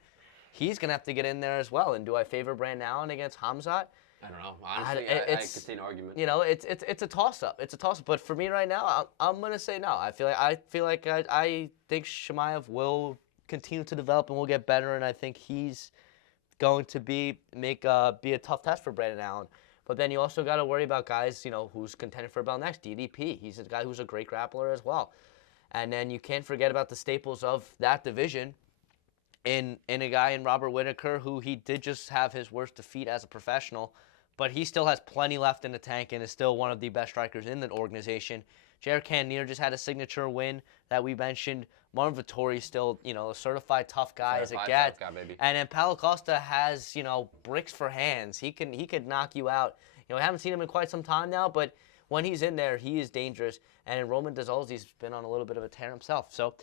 He's going to have to get in there as well. And do I favor Brandon Allen against Khamzat? I don't know. Honestly, I could see an argument. It's a toss-up. It's a toss-up. But for me right now, I'm going to say no. I think Chimaev will continue to develop and will get better, and I think he's going to be a tough test for Brandon Allen. But then you also got to worry about guys, who's contending for a belt next. DDP, he's a guy who's a great grappler as well. And then you can't forget about the staples of that division in a guy in Robert Whittaker, who he did just have his worst defeat as a professional, but he still has plenty left in the tank and is still one of the best strikers in the organization. Jared Cannonier just had a signature win that we mentioned. Marvin Vettori's still, a certified tough guy as it gets. And then Paulo Costa has, bricks for hands. He could knock you out. I haven't seen him in quite some time now, but when he's in there, he is dangerous. And Roman Dazolzi's been on a little bit of a tear himself. So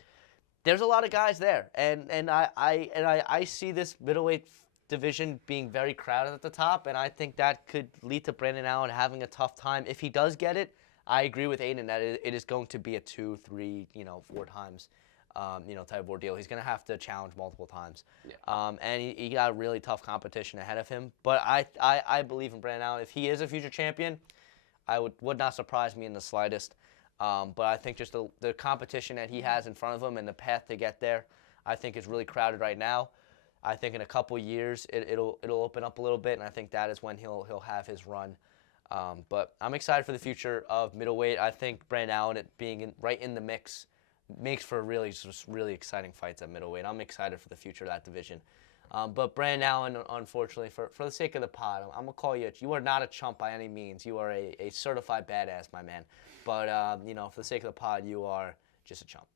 there's a lot of guys there, and I see this middleweight division being very crowded at the top, and I think that could lead to Brandon Allen having a tough time. If he does get it, I agree with Aiden that it is going to be a 2, 3, 4 times, type of ordeal. He's going to have to challenge multiple times, and he got really tough competition ahead of him. But I believe in Brandon Allen. If he is a future champion, I would not surprise me in the slightest. But I think just the competition that he has in front of him and the path to get there, I think is really crowded right now. I think in a couple years it'll open up a little bit, and I think that is when he'll have his run. But I'm excited for the future of middleweight. I think Brandon Allen being right in the mix makes for really exciting fights at middleweight. I'm excited for the future of that division. But Brandon Allen, unfortunately, for the sake of the pod, I'm gonna call you. You are not a chump by any means. You are a certified badass, my man. But for the sake of the pod, you are just a chump.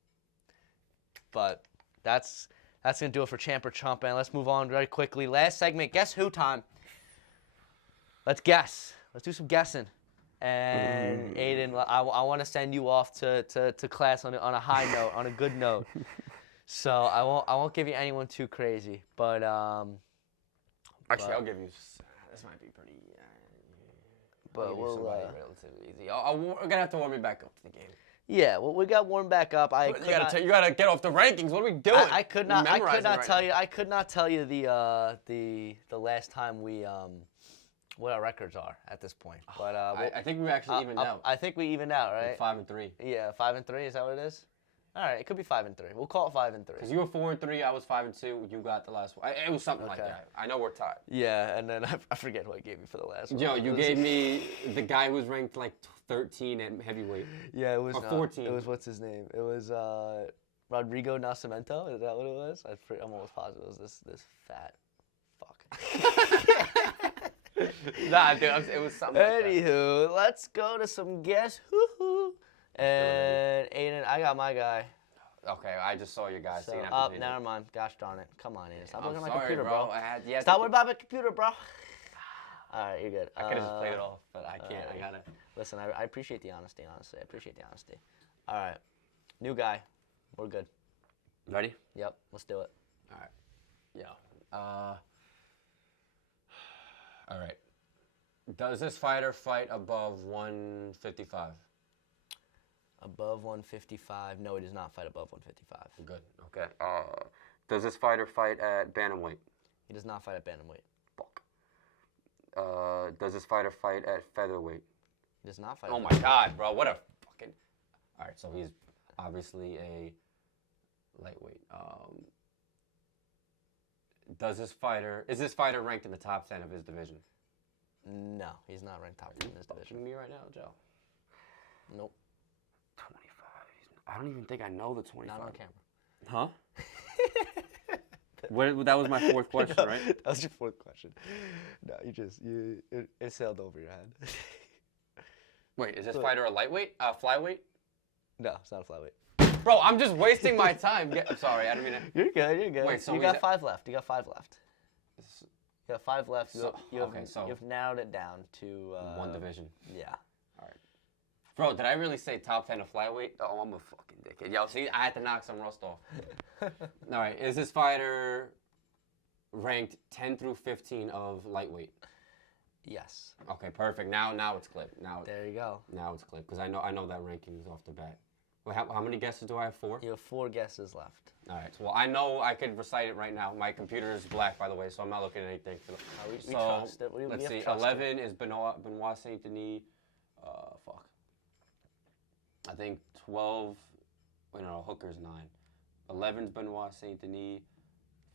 But that's gonna do it for Champ or Chump, and let's move on very quickly. Last segment, guess who time. Let's guess. Let's do some guessing. And Aiden, I want to send you off to class on a high note, on a good note. So I won't give you anyone too crazy, but actually I'll give you. This might be pretty. But we'll relatively easy. We're gonna have to warm me back up to the game. Yeah, well, we got warmed back up. You gotta get off the rankings. What are we doing? I could not tell you. I could not tell you the last time we what our records are at this point. But I think we actually evened out. I think we evened out, right? Like 5-3. Yeah, 5-3. Is that what it is? All right, it could be 5-3. We'll call it 5-3. Because you were 4-3, I was 5-2. You got the last one. It was something like that. I know we're tied. Yeah, and then I forget who I gave you for the last one. Joe, you gave me the guy who was ranked like 13 at heavyweight. Yeah, it was. Or 14. It was what's his name? It was Rodrigo Nascimento. Is that what it was? I'm almost positive it was this fat fuck. Nah, dude, it was something. Anywho, like that. Let's go to some guess who. And Aiden, I got my guy. Okay, I just saw your guy. So, never mind. Gosh darn it. Come on, Aiden. Stop looking at my computer, bro. Stop worrying about my computer, bro. All right, you're good. I could have just played it off, but I can't. I gotta. Listen, I appreciate the honesty, honestly. I appreciate the honesty. All right. New guy. We're good. Ready? Yep. Let's do it. All right. Yeah. All right. Does this fighter fight above 155? Above 155? No, he does not fight above 155. Good. Okay. Does this fighter fight at bantamweight? He does not fight at bantamweight. Fuck. Does this fighter fight at featherweight? He does not fight. Oh my God, bro! What a fucking. All right, so he's obviously a lightweight. Is this fighter ranked in the top 10 of his division? No, he's not ranked top 10 in his division. Me right now, Joe. Nope. 25. I don't even think I know the 25. Not on camera. Huh? That was my fourth question, No, right? That was your fourth question. No, it sailed over your head. Wait, is this fighter a lightweight? Flyweight? No, it's not a flyweight. Bro, I'm just wasting my time. I'm sorry, I didn't mean to. You're good. Wait, so you got 5 left. You got 5 left. You got 5 left. You've narrowed it down to one division. Yeah. All right. Bro, did I really say top 10 of flyweight? Oh, I'm a fucking dickhead. Yo, see, I had to knock some rust off. All right, is this fighter ranked 10 through 15 of lightweight? Yes. Okay, perfect. Now it's clipped. There you go. Now it's clipped because I know that ranking is off the bat. Wait, how many guesses do I have? 4? You have 4 guesses left. All right. Well, I know I could recite it right now. My computer is black, by the way, so I'm not looking at anything. We trust it. Let's see. 11 is Benoit Saint Denis. Fuck. I think 12. Wait, no, Hooker's 9. 11's Benoit Saint Denis.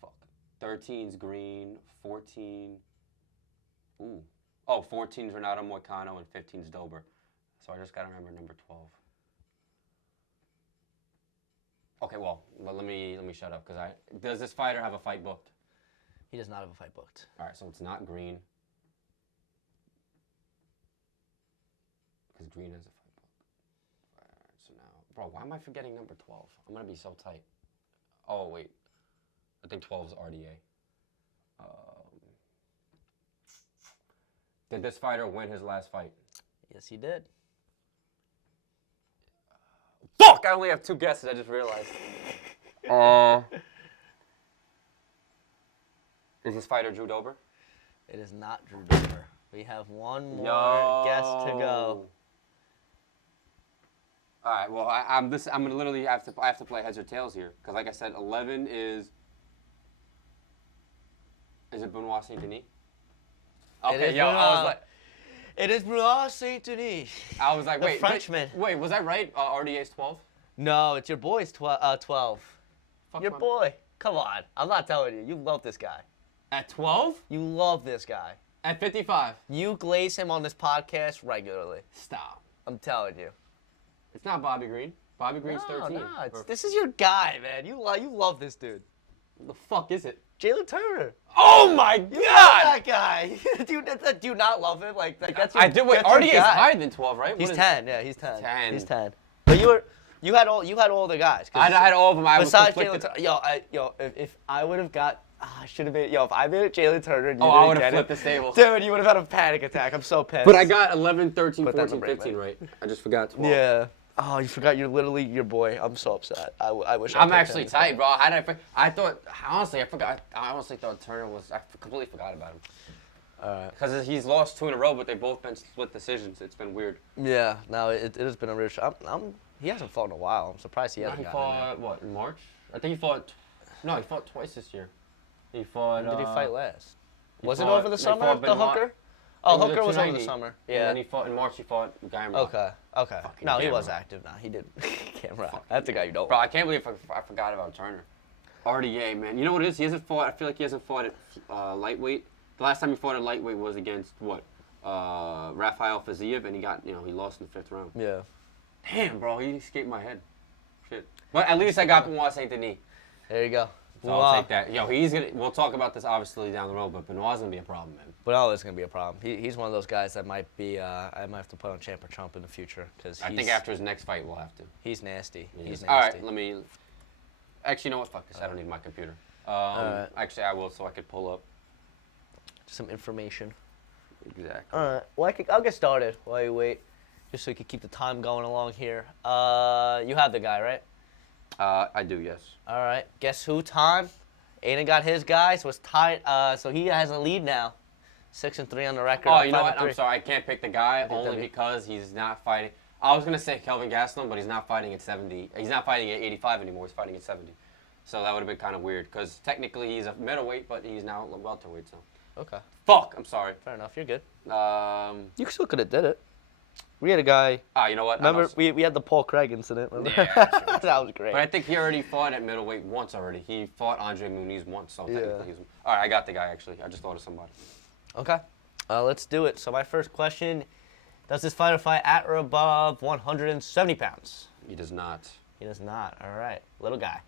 Fuck. 13's Green. 14. Ooh. Oh, 14's Renato Moicano and 15's Dober. So I just gotta remember number 12. Okay, well, let me shut up because does this fighter have a fight booked? He does not have a fight booked. All right, so it's not Green. Green has a fight book. So now, bro, why am I forgetting number 12? I'm gonna be so tight. Oh wait, I think 12 is RDA. Did this fighter win his last fight? Yes, he did. Fuck! I only have 2 guesses. I just realized. Is this fighter Drew Dober? It is not Drew Dober. We have one more guess to go. All right. Well, I'm gonna literally I have to play heads or tails here because, like I said, 11 is. Is it Benoit Saint Denis? Okay, yo, I was like. It is Benoit Saint Denis. I was like, wait, Frenchman. Wait, was I right? RDA's 12. No, it's your boy's 12. Fuck Your boy. Come on. I'm not telling you. You love this guy. At 12? You love this guy. At 55. You glaze him on this podcast regularly. Stop. I'm telling you. It's not Bobby Green. Bobby Green's 13. No, this is your guy, man. You love this dude. The fuck is it? Jalen Turner. Oh my god! You love that guy. do you not love him? Like that's your, I do. Wait, that's your RDA is guy. higher than 12, right? He's 10. Yeah, he's 10. 10. He's 10. But you had all the guys. I had all of them. I was besides conflicted. Jalen Turner. If I would have got. I should have been. If I made it Jalen Turner, and you I didn't would have get flipped it, the table. dude, you would have had a panic attack. I'm so pissed. But I got 11, 13, Put that in 14, the break, 15 man. right. I just forgot 12. Yeah. Oh, you forgot you're literally your boy. I'm so upset. I wish I I'm picked actually him. tight, bro. How did I thought, honestly, I forgot. I honestly thought Turner was, I completely forgot about him. Because he's lost 2 in a row, but they've both been split decisions. It's been weird. Yeah, no, it has been a real he hasn't fought in a while. I'm surprised he hasn't He gotten in there. fought, what, in March? I think he fought, no, he fought twice this year. He fought, When did he fight last? Was it fought- over the they summer, fought the Benoit. hooker? Oh, It was hooker at was over the 290, summer. And Yeah. then in March he fought Gamrot. Okay. Fucking No, he was Gamrot. active. No, he did. Camera. That's the guy you don't Bro, I can't believe I forgot about Turner. RDA, man. You know what it is? He hasn't fought, I feel like he hasn't fought at lightweight. The last time he fought at lightweight was against, what, Rafael Fiziev, and he lost in the 5th round. Yeah. Damn, bro, he escaped my head. Shit. But at least I got Benoit Saint Denis. There you go. So I'll take that. Yo, we'll talk about this obviously down the road, but Benoit's gonna be a problem, man. Benoit is going to be a problem. He's one of those guys that might be, I might have to put on Champ or Trump in the future. Cause I think after his next fight, we'll have to. He's nasty. He's nasty. All right, actually, you know what? Fuck this. I don't need my computer. right. Actually, I will so I could pull up. Some information. Exactly. All right. Well, I'll get started while you wait, just so we can keep the time going along here. You have the guy, right? I do, yes. All right. Guess who? Time. Aiden got his guy, so it's tied. So he has a lead now. 6-3 on the record. Oh, you know what? 5-3. I'm sorry. I can't pick the guy only because he's not fighting. I was gonna say Kelvin Gastelum, but he's not fighting at 70. He's not fighting at 85 anymore. He's fighting at 70. So that would have been kind of weird because technically he's a middleweight, but he's now a welterweight. So. Okay. Fuck. I'm sorry. Fair enough. You're good. You You still could have did it. We had a guy. You know what? Remember, we had the Paul Craig incident. Remember? Yeah, sure. That was great. But I think he already fought at middleweight once already. He fought Andre Muniz once, so technically he's... All right, I got the guy, actually. I just thought of somebody. Okay. Let's do it. So my first question, does this fighter fight at or above 170 pounds? He does not. He does not. All right. Little guy.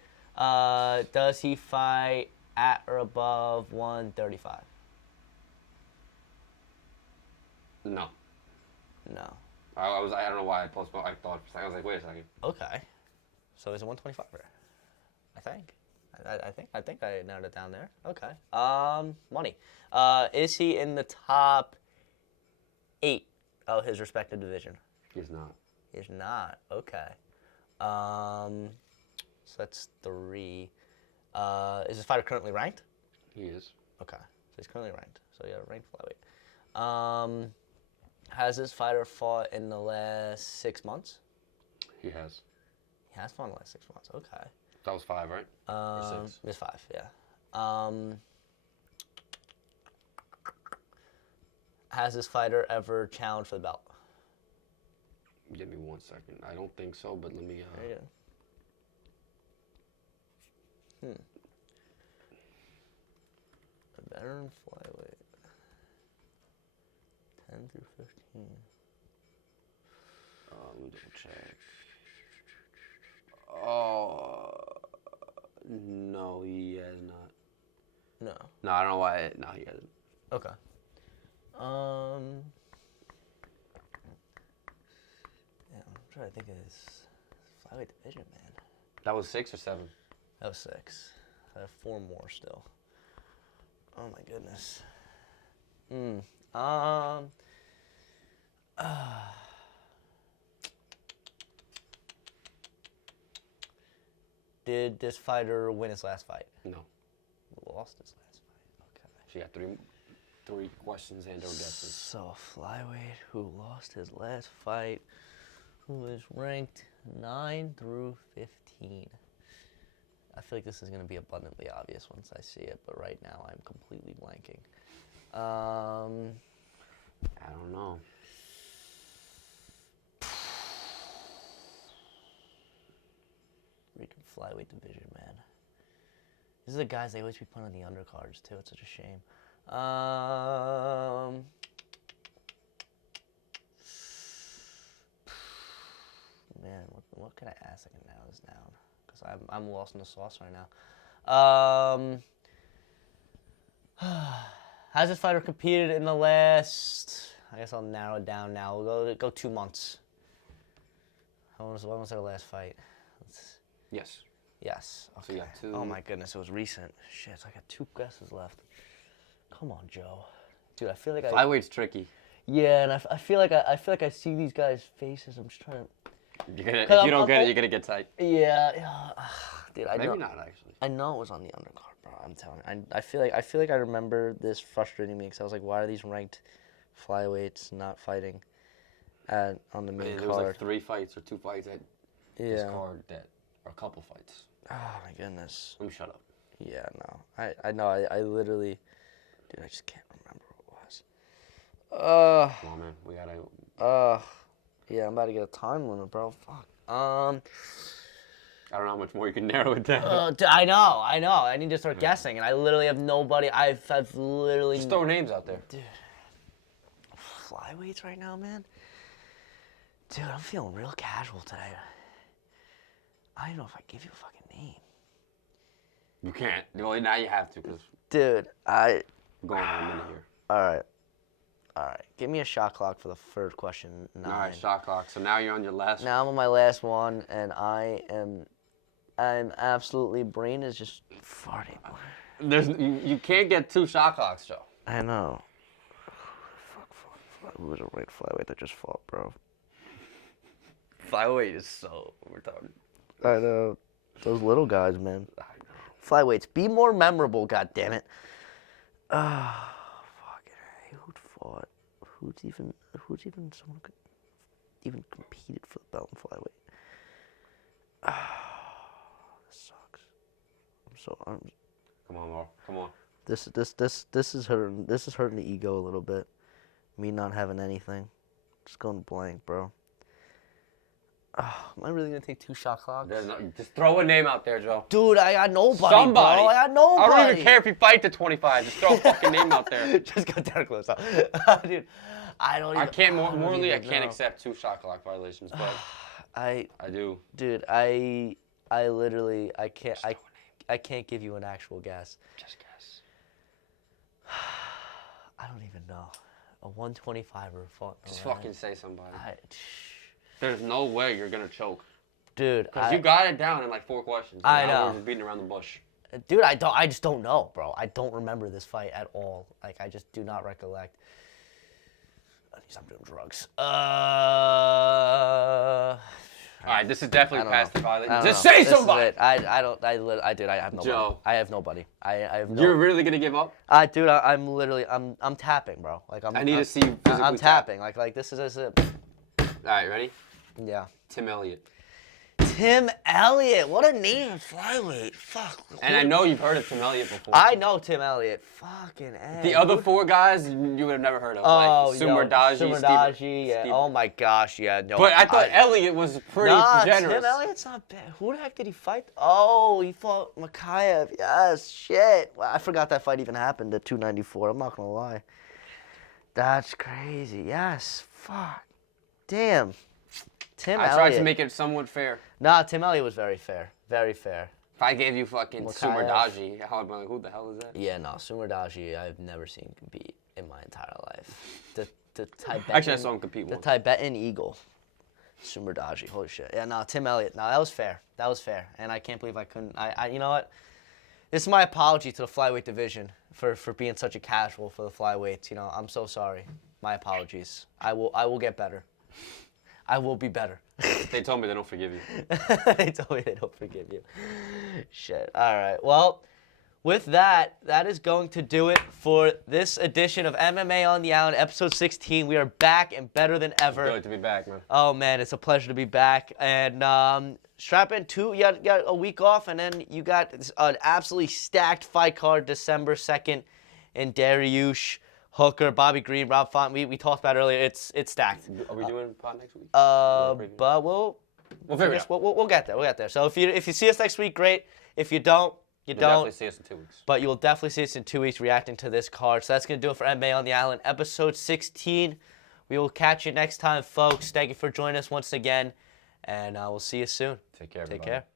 Does he fight at or above 135? No. No. I don't know why I postponed. I thought for a second. I was like, wait a second. Okay. So he's a 125er. I think. I think I narrowed it down there. Okay. Money. Is he in the top 8 of his respective division? He's not. He's not. Okay. So that's 3. Is this fighter currently ranked? He is. Okay. So he's currently ranked. So yeah, ranked flyweight. Has this fighter fought in the last 6 months? He has. He has fought in the last 6 months. Okay. That was 5, right? Or 6? It's 5, yeah. Has this fighter ever challenged for the belt? Give me 1 second. I don't think so, but let me... There you go. A veteran flyweight. 10 through 15. Let me double check. Oh... No, he has not. No. No, I don't know why. No, he hasn't. Okay. I'm trying to think of this flyweight division, man. That was 6 or 7? That was 6. I have 4 more still. Oh my goodness. Did this fighter win his last fight? No. Lost his last fight. Okay. She got three questions and or guesses. So flyweight who lost his last fight, who is ranked 9 through 15. I feel like this is going to be abundantly obvious once I see it, but right now I'm completely blanking. I don't know. Freaking flyweight division, man. These are the guys they always be putting on the undercards too. It's such a shame. Man, what can I ask that can narrow this down? Because I'm lost in the sauce right now. Has this fighter competed in the last? I guess I'll narrow it down now. We'll go 2 months. When was their last fight? Yes. Yes. Okay. So you got 2. Oh my goodness, it was recent. Shit, so I got 2 guesses left. Come on, Joe. Dude, I feel like Flyweight's tricky. Yeah, and I feel like I see these guys' faces. I'm just trying to. If you don't get it, you're gonna get tight. Yeah. Dude, I know. Maybe not actually. I know it was on the undercard, bro. I'm telling you. I feel like I remember this frustrating me because I was like, why are these ranked flyweights not fighting on the main There card? was like 3 fights or 2 fights at this card that are a couple fights. Oh my goodness. Let me shut up. Yeah, no. I know. I literally, dude, I just can't remember what it was. Come on, man. We gotta. Yeah, I'm about to get a time limit, bro. Fuck. I don't know how much more you can narrow it down. I know. I need to start guessing, and I literally have nobody. I've literally. Just throw names out there. Dude, flyweights right now, man. Dude, I'm feeling real casual today. I don't know if I give you a fucking name. You can't. Well, now you have to, because. Dude, We're going on a minute here. All right. Give me a shot clock for the third question. 9. All right, shot clock. So now you're on your last. Now I'm on my last one, and I'm absolutely, brain is just farting. You can't get 2 shot clocks, Joe. I know. Fuck. Who was a right flyweight that just fought, bro? Flyweight is so retarded. I know. Those little guys, man. Flyweights, be more memorable, goddammit. Fucking hey, who'd fought? Who's even someone who could even competed for the belt in flyweight? This sucks. Come on, Mark. Come on. This is hurting the ego a little bit. Me not having anything. Just going blank, bro. Am I really gonna take 2 shot clocks? Just throw a name out there, Joe. Dude, I got nobody, Somebody. bro. I got nobody. I don't even care if you fight to 25. Just throw a fucking name out there. Just go down close up. Dude, I don't even. I can't, morally, I can't accept 2 shot clock violations, but I do. Dude, I literally, I can't give you an actual guess. Just guess. I don't even know. A 125er fought. Just fucking say somebody. I, There's no way you're gonna choke. Dude, Because you got it down in like 4 questions. I now know. We're just beating around the bush. Dude, I just don't know, bro. I don't remember this fight at all. Like, I just do not recollect. I need to stop doing drugs. All right, this is definitely past the violation. Just know. say This is somebody. it. I have nobody. Joe. I have nobody. I have no. You're really gonna give up? Dude, I'm literally, I'm tapping, bro. Like I need to see you physically I'm tapping. Like this is it. All right, ready? Yeah. Tim Elliott. Tim Elliott. What a name, flyweight. Fuck. And I know you've heard of Tim Elliott before. I know Tim Elliott. Fucking A. The other 4 guys you would have never heard of. Oh, like Sumerdaji, Sumerdaji, yeah. Oh my gosh, yeah. No, But I thought Elliott was pretty generous. Tim Elliott's not bad. Who the heck did he fight? Oh, he fought Makayev. Yes, shit. Well, I forgot that fight even happened at 294. I'm not gonna lie. That's crazy. Yes. Fuck. Damn. Tim Elliott. I tried to make it somewhat fair. Nah, Tim Elliott was very fair. Very fair. If I gave you fucking Makayev. Sumerdaji, I'd be like, who the hell is that? Yeah, no, Sumerdaji I've never seen compete in my entire life. The Tibetan. Actually, I saw him compete The once. Tibetan Eagle. Sumer dodgy. Holy shit. Yeah, no, Tim Elliott. No, that was fair. That was fair. And I can't believe I couldn't. You know what? This is my apology to the flyweight division for being such a casual for the flyweights. You know, I'm so sorry. My apologies. I will get better. I will be better. They told me they don't forgive you. They told me they don't forgive you. Shit. All right. Well, with that, that is going to do it for this edition of MMA on the Island, episode 16. We are back and better than ever. Good to be back, man. Oh, man, it's a pleasure to be back. And strap in, too. You got a week off, and then you got an absolutely stacked fight card December 2nd in Dariush, Hooker, Bobby Green, Rob Font. We talked about it earlier. It's stacked. Are we doing pot next week? But we'll figure it out. We'll get there. We'll get there. So if you see us next week, great. If you don't, You'll don't. definitely see us in 2 weeks. But you will definitely see us in 2 weeks reacting to this card. So that's going to do it for MMA on the Island, episode 16. We will catch you next time, folks. Thank you for joining us once again, and we'll see you soon. Take care, Take everybody. care.